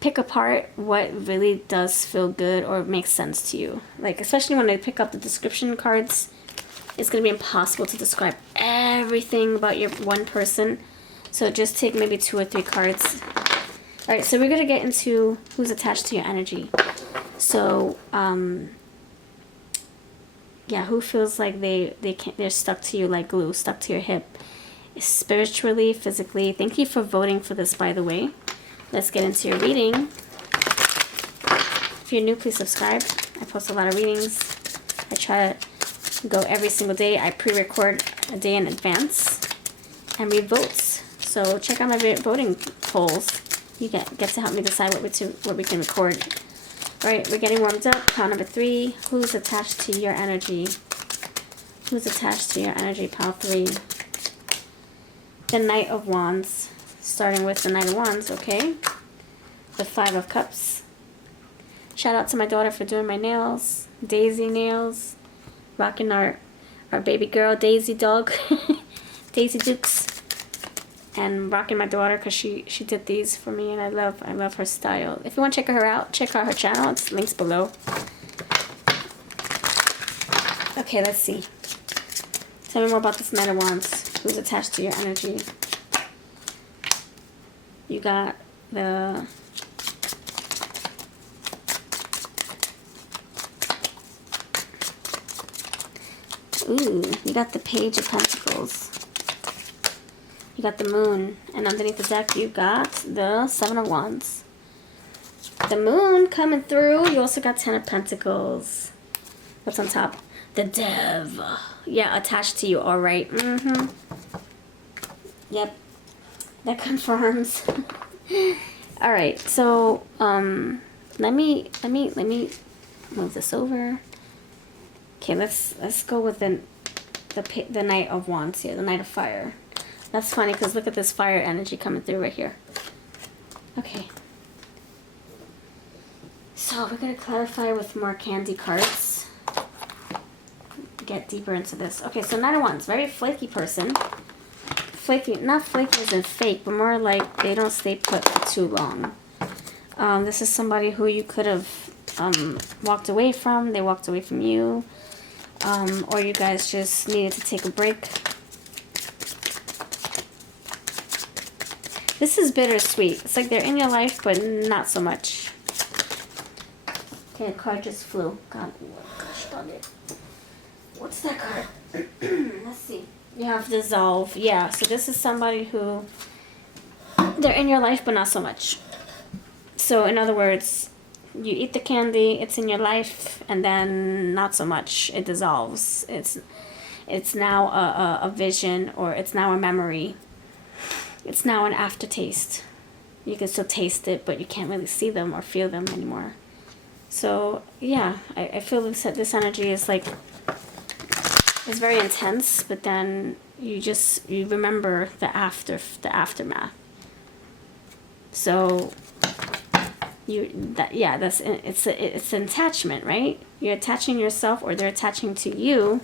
Pick apart what really does feel good or makes sense to you. Like, especially when I pick up the description cards, it's going to be impossible to describe everything about your one person. So just take maybe 2 or 3 cards. Alright, so we're going to get into who's attached to your energy. So, yeah, who feels like they're stuck to you like glue, stuck to your hip. Spiritually, physically. Thank you for voting for this, by the way. Let's get into your reading. If you're new, please subscribe. I post a lot of readings. I try to go every single day. I pre-record a day in advance and read votes. So check out my voting polls. You get to help me decide what we can record. All right, we're getting warmed up. Pile number 3. Who's attached to your energy? Who's attached to your energy? Pile 3. The Knight of Wands. Starting with the Knight of Wands, okay? The 5 of Cups. Shout out to my daughter for doing my nails. Daisy nails. Rocking our baby girl, Daisy dog. Daisy Dukes. And rocking my daughter because she did these for me, and I love her style. If you want to check her out, check out her channel. It's links below. Okay, let's see. Tell me more about this Knight of Wands. Who's attached to your energy? You got the... Ooh, you got the Page of Pentacles. You got the Moon. And underneath the deck, you got the Seven of Wands. The Moon coming through. You also got Ten of Pentacles. What's on top? The Dev. Yeah, attached to you. All right. Yep. That confirms. All right. So, let me move this over. Okay, let's go with the Knight of Wands here, the Knight of Fire. That's funny because look at this fire energy coming through right here. Okay. So we're gonna clarify with more candy cards. Get deeper into this. Okay, so Knight of Wands, very flaky person. Flaky, not flaky as in fake, but more like they don't stay put for too long. This is somebody who you could have walked away from. They walked away from you. Or you guys just needed to take a break. This is bittersweet. It's like they're in your life, but not so much. Okay, a card just flew. God, gosh darn it. What's that card? Let's see. You have Dissolve. Yeah, so this is somebody who... they're in your life, but not so much. So, in other words... you eat the candy, it's in your life, and then not so much. It dissolves. It's now a vision, or it's now a memory. It's now an aftertaste. You can still taste it, but you can't really see them or feel them anymore. So, yeah, I feel this energy is like, it's very intense, but then you remember the aftermath. So... it's an attachment, right? You're attaching yourself, or they're attaching to you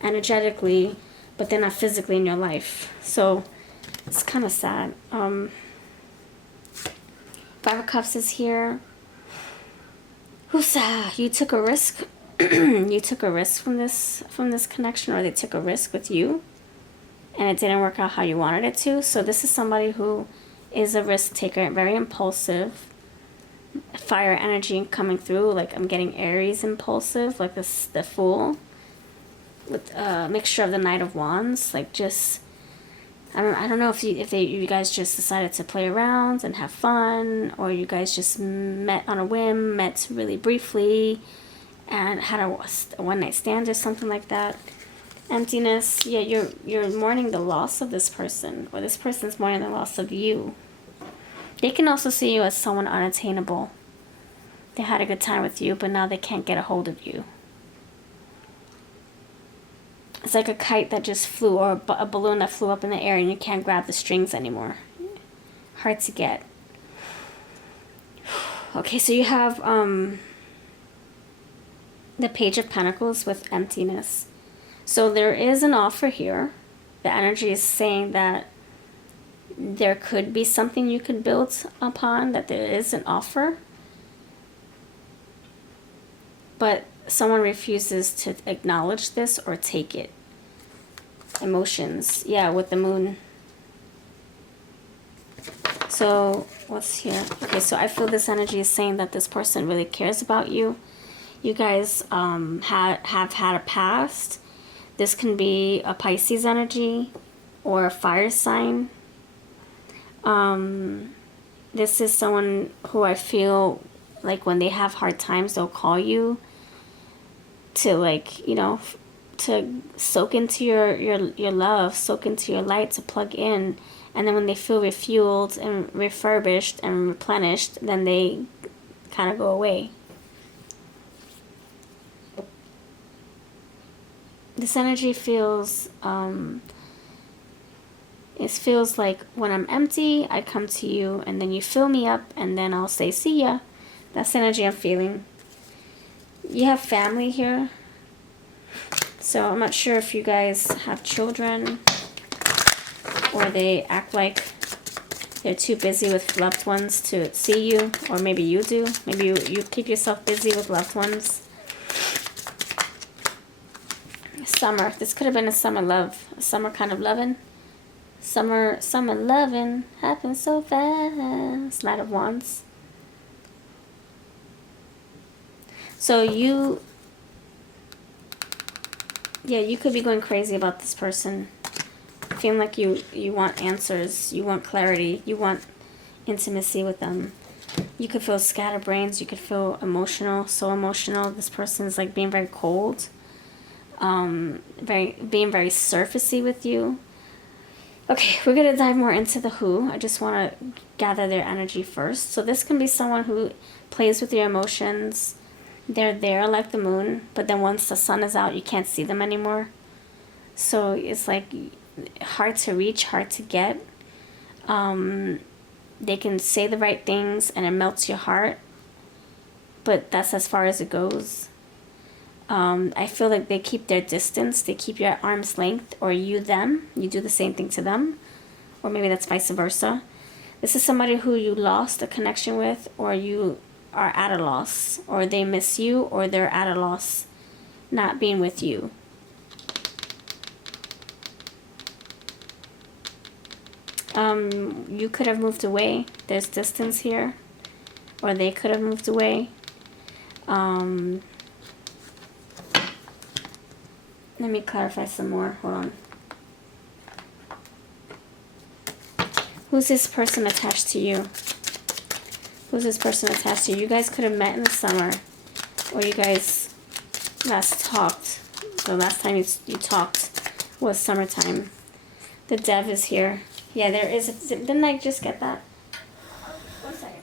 energetically, but they're not physically in your life. So it's kind of sad. Five of Cups is here. Whoosah! You took a risk. You took a risk from this connection, or they took a risk with you, and it didn't work out how you wanted it to. So this is somebody who is a risk taker, very impulsive. Fire energy coming through, like I'm getting Aries impulsive, like this, the Fool, with a mixture of the Knight of Wands. Like, just I don't know if you guys just decided to play around and have fun, or you guys just met on a whim, met really briefly, and had a one night stand or something like that. Emptiness. Yeah, you're mourning the loss of this person, or this person's mourning the loss of you. They can also see you as someone unattainable. They had a good time with you, but now they can't get a hold of you. It's like a kite that just flew, or a balloon that flew up in the air, and you can't grab the strings anymore. Hard to get. Okay, so you have the Page of Pentacles with emptiness. So there is an offer here. The energy is saying that there could be something you could build upon, that there is an offer, but someone refuses to acknowledge this or take it. Emotions. Yeah, with the Moon. So what's here? Okay, so I feel this energy is saying that this person really cares about you. You guys have had a past. This can be a Pisces energy or a fire sign. This is someone who I feel like when they have hard times, they'll call you to, like, you know, to soak into your love, soak into your light, to plug in. And then when they feel refueled and refurbished and replenished, then they kind of go away. This energy feels, it feels like when I'm empty, I come to you, and then you fill me up, and then I'll say, see ya. That's the energy I'm feeling. You have family here. So I'm not sure if you guys have children or they act like they're too busy with loved ones to see you, or maybe you do. Maybe you keep yourself busy with loved ones. Summer. This could have been a summer love. A summer kind of loving. Summer loving happens so fast. Knight of Wands. So you could be going crazy about this person. Feeling like you want answers, you want clarity, you want intimacy with them. You could feel scatterbrains, you could feel emotional, so emotional. This person's like being very cold, being very surfacey with you. Okay, we're going to dive more into the who. I just want to gather their energy first. So this can be someone who plays with your emotions. They're there like the moon, but then once the sun is out, you can't see them anymore. So it's like hard to reach, hard to get. They can say the right things and it melts your heart, but that's as far as it goes. I feel like they keep their distance. They keep you at arm's length, or you them. You do the same thing to them, or maybe that's vice versa. This is somebody who you lost a connection with, or you are at a loss, or they miss you, or they're at a loss not being with you. You could have moved away. There's distance here, or they could have moved away. Let me clarify some more. Hold on. Who's this person attached to you? Who's this person attached to you? You guys could have met in the summer, or you guys last talked. The last time you talked was summertime. The Dev is here. Yeah, there is. Didn't I just get that? 1 second.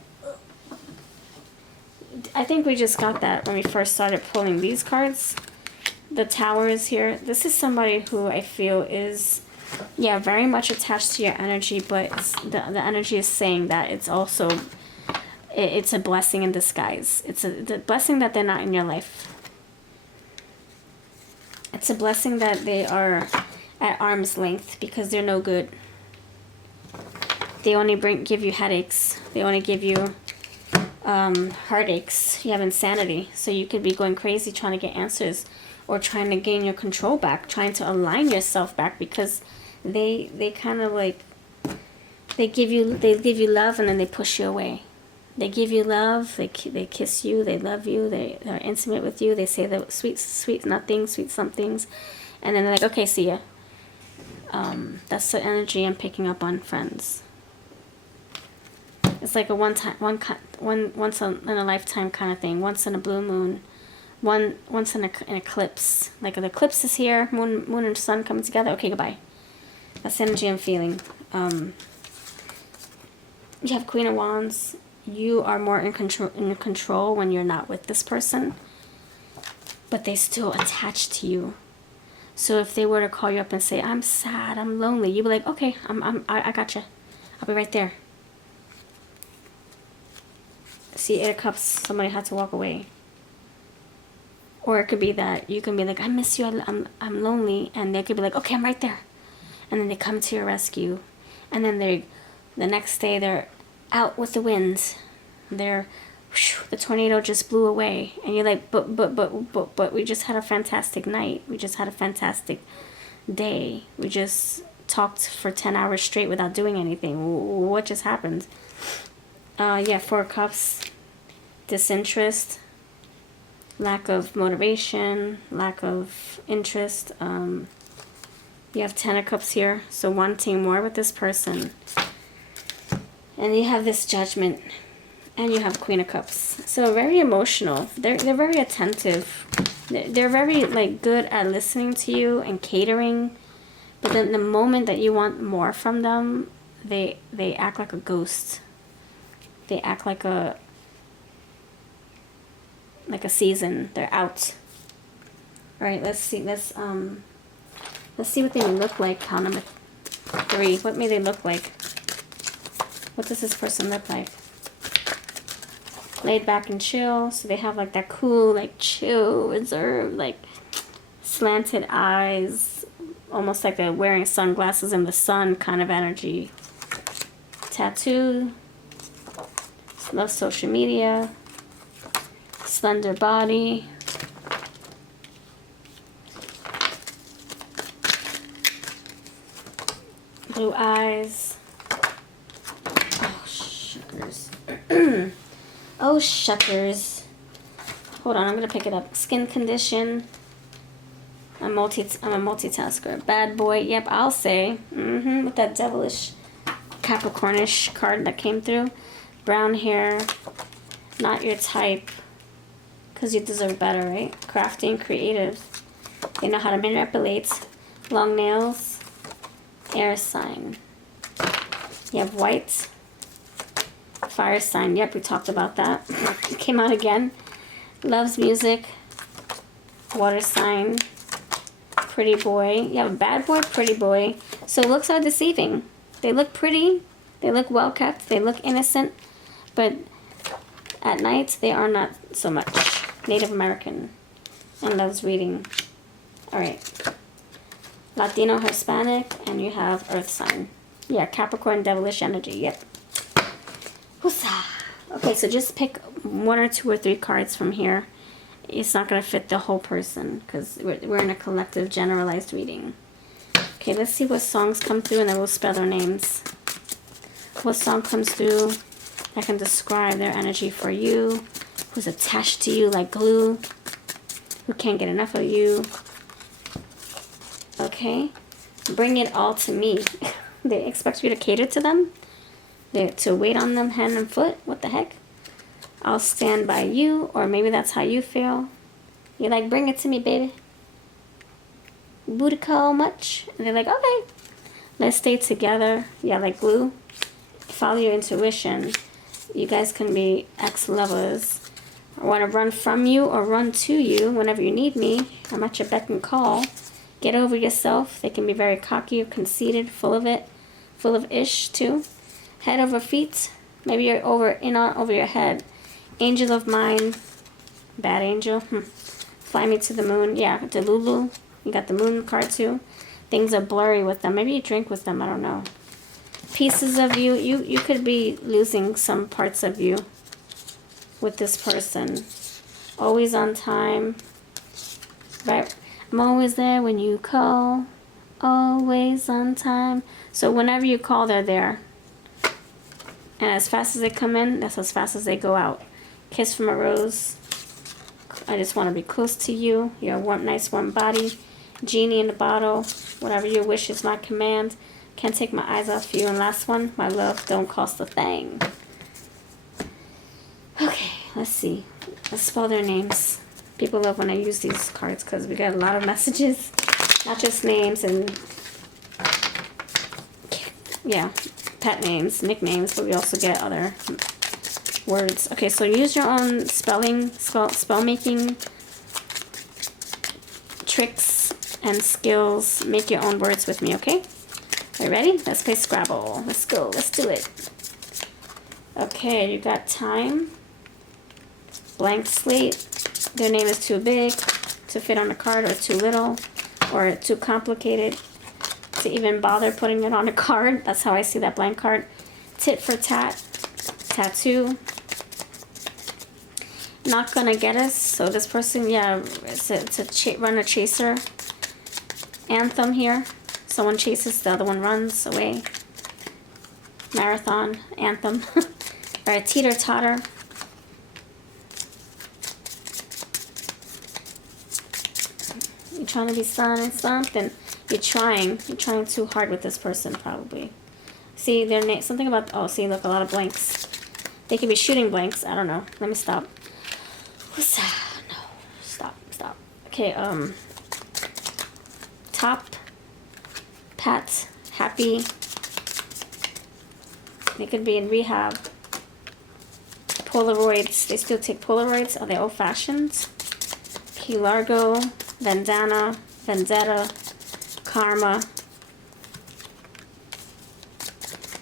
I think we just got that when we first started pulling these cards. The Tower is here. This is somebody who I feel is, yeah, very much attached to your energy, but the energy is saying that it's also, it's a blessing in disguise. It's the blessing that they're not in your life. It's a blessing that they are at arm's length because they're no good. They only give you headaches. They only give you heartaches. You have insanity. So you could be going crazy trying to get answers, or trying to gain your control back, trying to align yourself back, because they kind of like, they give you love and then they push you away. They give you love, they kiss you, they love you, they are intimate with you, they say the sweet nothings, sweet somethings, and then they're like, okay, see ya. That's the energy I'm picking up on, friends. It's like a once in a lifetime kind of thing, once in a blue moon. Once in an eclipse. Like an eclipse is here, moon and sun coming together. Okay, goodbye. That's the energy I'm feeling. You have Queen of Wands. You are more in control when you're not with this person, but they still attached to you. So if they were to call you up and say, I'm sad, I'm lonely, you'd be like, okay, I got you. I'll be right there. See, 8 of Cups, somebody had to walk away. Or it could be that you can be like, I miss you, I'm lonely, and they could be like, okay, I'm right there. And then they come to your rescue, and then the next day they're out with the wind. The tornado just blew away, and you're like, but we just had a fantastic night. We just had a fantastic day. We just talked for 10 hours straight without doing anything. What just happened? Yeah, 4 of Cups, disinterest. Lack of motivation, lack of interest. You have 10 of Cups here, so wanting more with this person. And you have this Judgment, and you have Queen of Cups. So very emotional. They're very attentive. They're very like good at listening to you and catering. But then the moment that you want more from them, they act like a ghost. They act like a season. They're out. All right, let's see. Let's see what they may look like. Count number 3. What may they look like? What does this person look like? laid back and chill. So they have like that cool, like chill, reserved, like slanted eyes, almost like they're wearing sunglasses in the sun kind of energy. Tattoo, love social media, slender body, blue eyes. Oh, shuckers. Oh, shuckers. Hold on, I'm gonna pick it up. Skin condition. I'm a multitasker. Bad boy. Yep, I'll say. With that devilish Capricornish card that came through. Brown hair. Not your type. Because you deserve better, right? Crafty and creative. They know how to manipulate. Long nails. Air sign. You have white. Fire sign. Yep, we talked about that. It came out again. Loves music. Water sign. Pretty boy. You have a bad boy, pretty boy. So looks are deceiving. They look pretty. They look well kept. They look innocent. But at night, they are not so much. Native American. And loves reading. Alright. Latino, Hispanic. And you have earth sign. Yeah, Capricorn, devilish energy. Yep. Woosa. Okay, so just pick 1 or 2 or 3 cards from here. It's not going to fit the whole person because we're in a collective generalized reading. Okay, let's see what songs come through and then we'll spell their names. What song comes through that can describe their energy for you, who's attached to you like glue, who can't get enough of you. Okay, bring it all to me. They expect you to cater to them, to wait on them hand and foot. What the heck? I'll stand by you, or maybe that's how you feel. You're like, bring it to me, baby. Booty call much? And they're like, okay. Let's stay together. Yeah, like glue. Follow your intuition. You guys can be ex-lovers. I want to run from you or run to you whenever you need me. I'm at your beck and call. Get over yourself. They can be very cocky or conceited, full of it. Full of ish, too. Head over feet. Maybe you're over your head. Angel of mine. Bad angel. Fly me to the moon. Yeah, Delulu. You got the moon card too. Things are blurry with them. Maybe you drink with them. I don't know. Pieces of you. You could be losing some parts of you with this person. Always on time. Right? I'm always there when you call. Always on time. So whenever you call, they're there. And as fast as they come in, that's as fast as they go out. Kiss from a rose. I just want to be close to you. Your warm, nice warm body. Genie in the bottle. Whatever your wish is my command. Can't take my eyes off you. And last one, my love don't cost a thing. Okay, let's see. Let's spell their names. People love when I use these cards because we get a lot of messages. Not just names and, yeah, pet names, nicknames, but we also get other words. Okay, so use your own spell making tricks and skills. Make your own words with me, okay? Are you ready? Let's play Scrabble. Let's go. Let's do it. Okay, you got time. Blank slate. Their name is too big to fit on a card, or too little, or too complicated to even bother putting it on a card. That's how I see that blank card. Tit for tat. Tattoo. Not gonna get us. So this person, yeah, it's a runner chaser anthem here. Someone chases, the other one runs away. Marathon anthem. Alright, teeter totter. You're trying to be something. You're trying too hard with this person, probably. See, their name, something about, oh, see, look, a lot of blanks. They could be shooting blanks. I don't know. Let me stop. What's that? No, stop. Okay, top, pat, happy. They could be in rehab. Polaroids. They still take Polaroids. Are they old-fashioned? Key Largo, Vandana, Vendetta, Karma,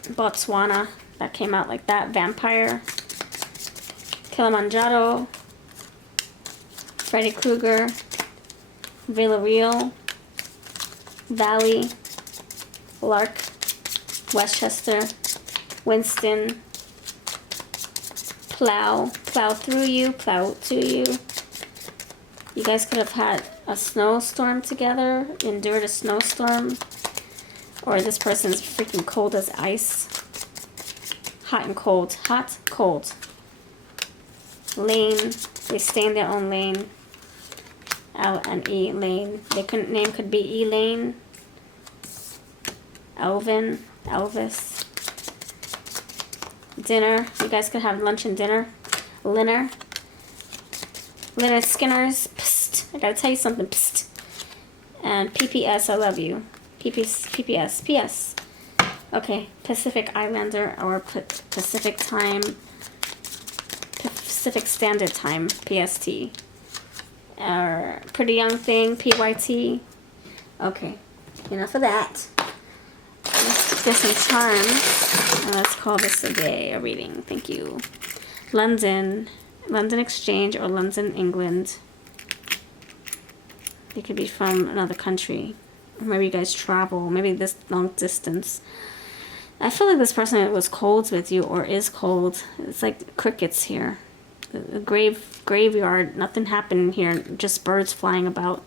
Botswana. That came out like that. Vampire. Kilimanjaro, Freddy Krueger, Villarreal, Valley, Lark, Westchester, Winston, Plow through you, plow to you. You guys could have had a snowstorm together, endured a snowstorm, or this person's freaking cold as ice. Hot and cold, hot, cold. Lane, they stay in their own lane. L-N-E, lane. Name could be Elaine, Elvin, Elvis. Dinner, you guys could have lunch and dinner. Lynyrd Skinner's, psst, I gotta tell you something, psst. And PPS, I love you. PPS, PS. Okay, Pacific Islander or Pacific Time, Pacific Standard Time, PST. Or Pretty Young Thing, PYT. Okay, enough of that. Let's get some charms. And let's call this a day, a reading. Thank you. London Exchange or London, England. It could be from another country. Or maybe you guys travel. Maybe this long distance. I feel like this person was cold with you or is cold. It's like crickets here. A graveyard. Nothing happened here. Just birds flying about.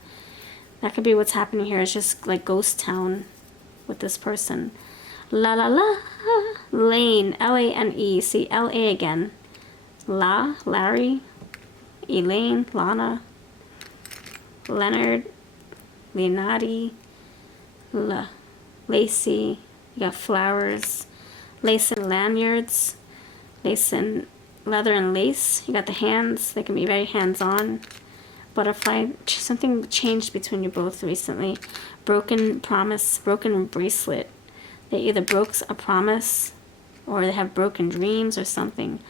That could be what's happening here. It's just like ghost town with this person. La la la. Lane. L-A-N-E. See, L-A again. Larry. Elaine. Lana. Leonard. Leonardi. Lacey. You got flowers. Lace and lanyards. Lace and leather and lace. You got the hands. They can be very hands-on. Butterfly. Something changed between you both recently. Broken promise. Broken bracelet. They either broke a promise or they have broken dreams or something.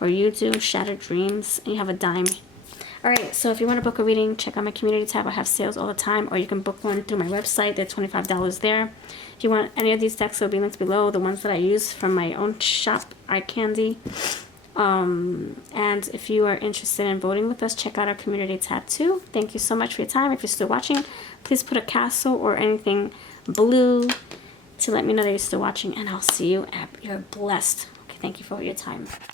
Or you do. Shattered dreams. And you have a dime. Alright, so if you want to book a reading, check out my community tab. I have sales all the time. Or you can book one through my website. They're $25 there. If you want any of these decks, they'll be linked below. The ones that I use from my own shop, Eye Candy. And if you are interested in voting with us, check out our community tab too. Thank you so much for your time. If you're still watching, please put a castle or anything blue to let me know that you're still watching. And I'll see you. You're blessed. Okay, thank you for your time.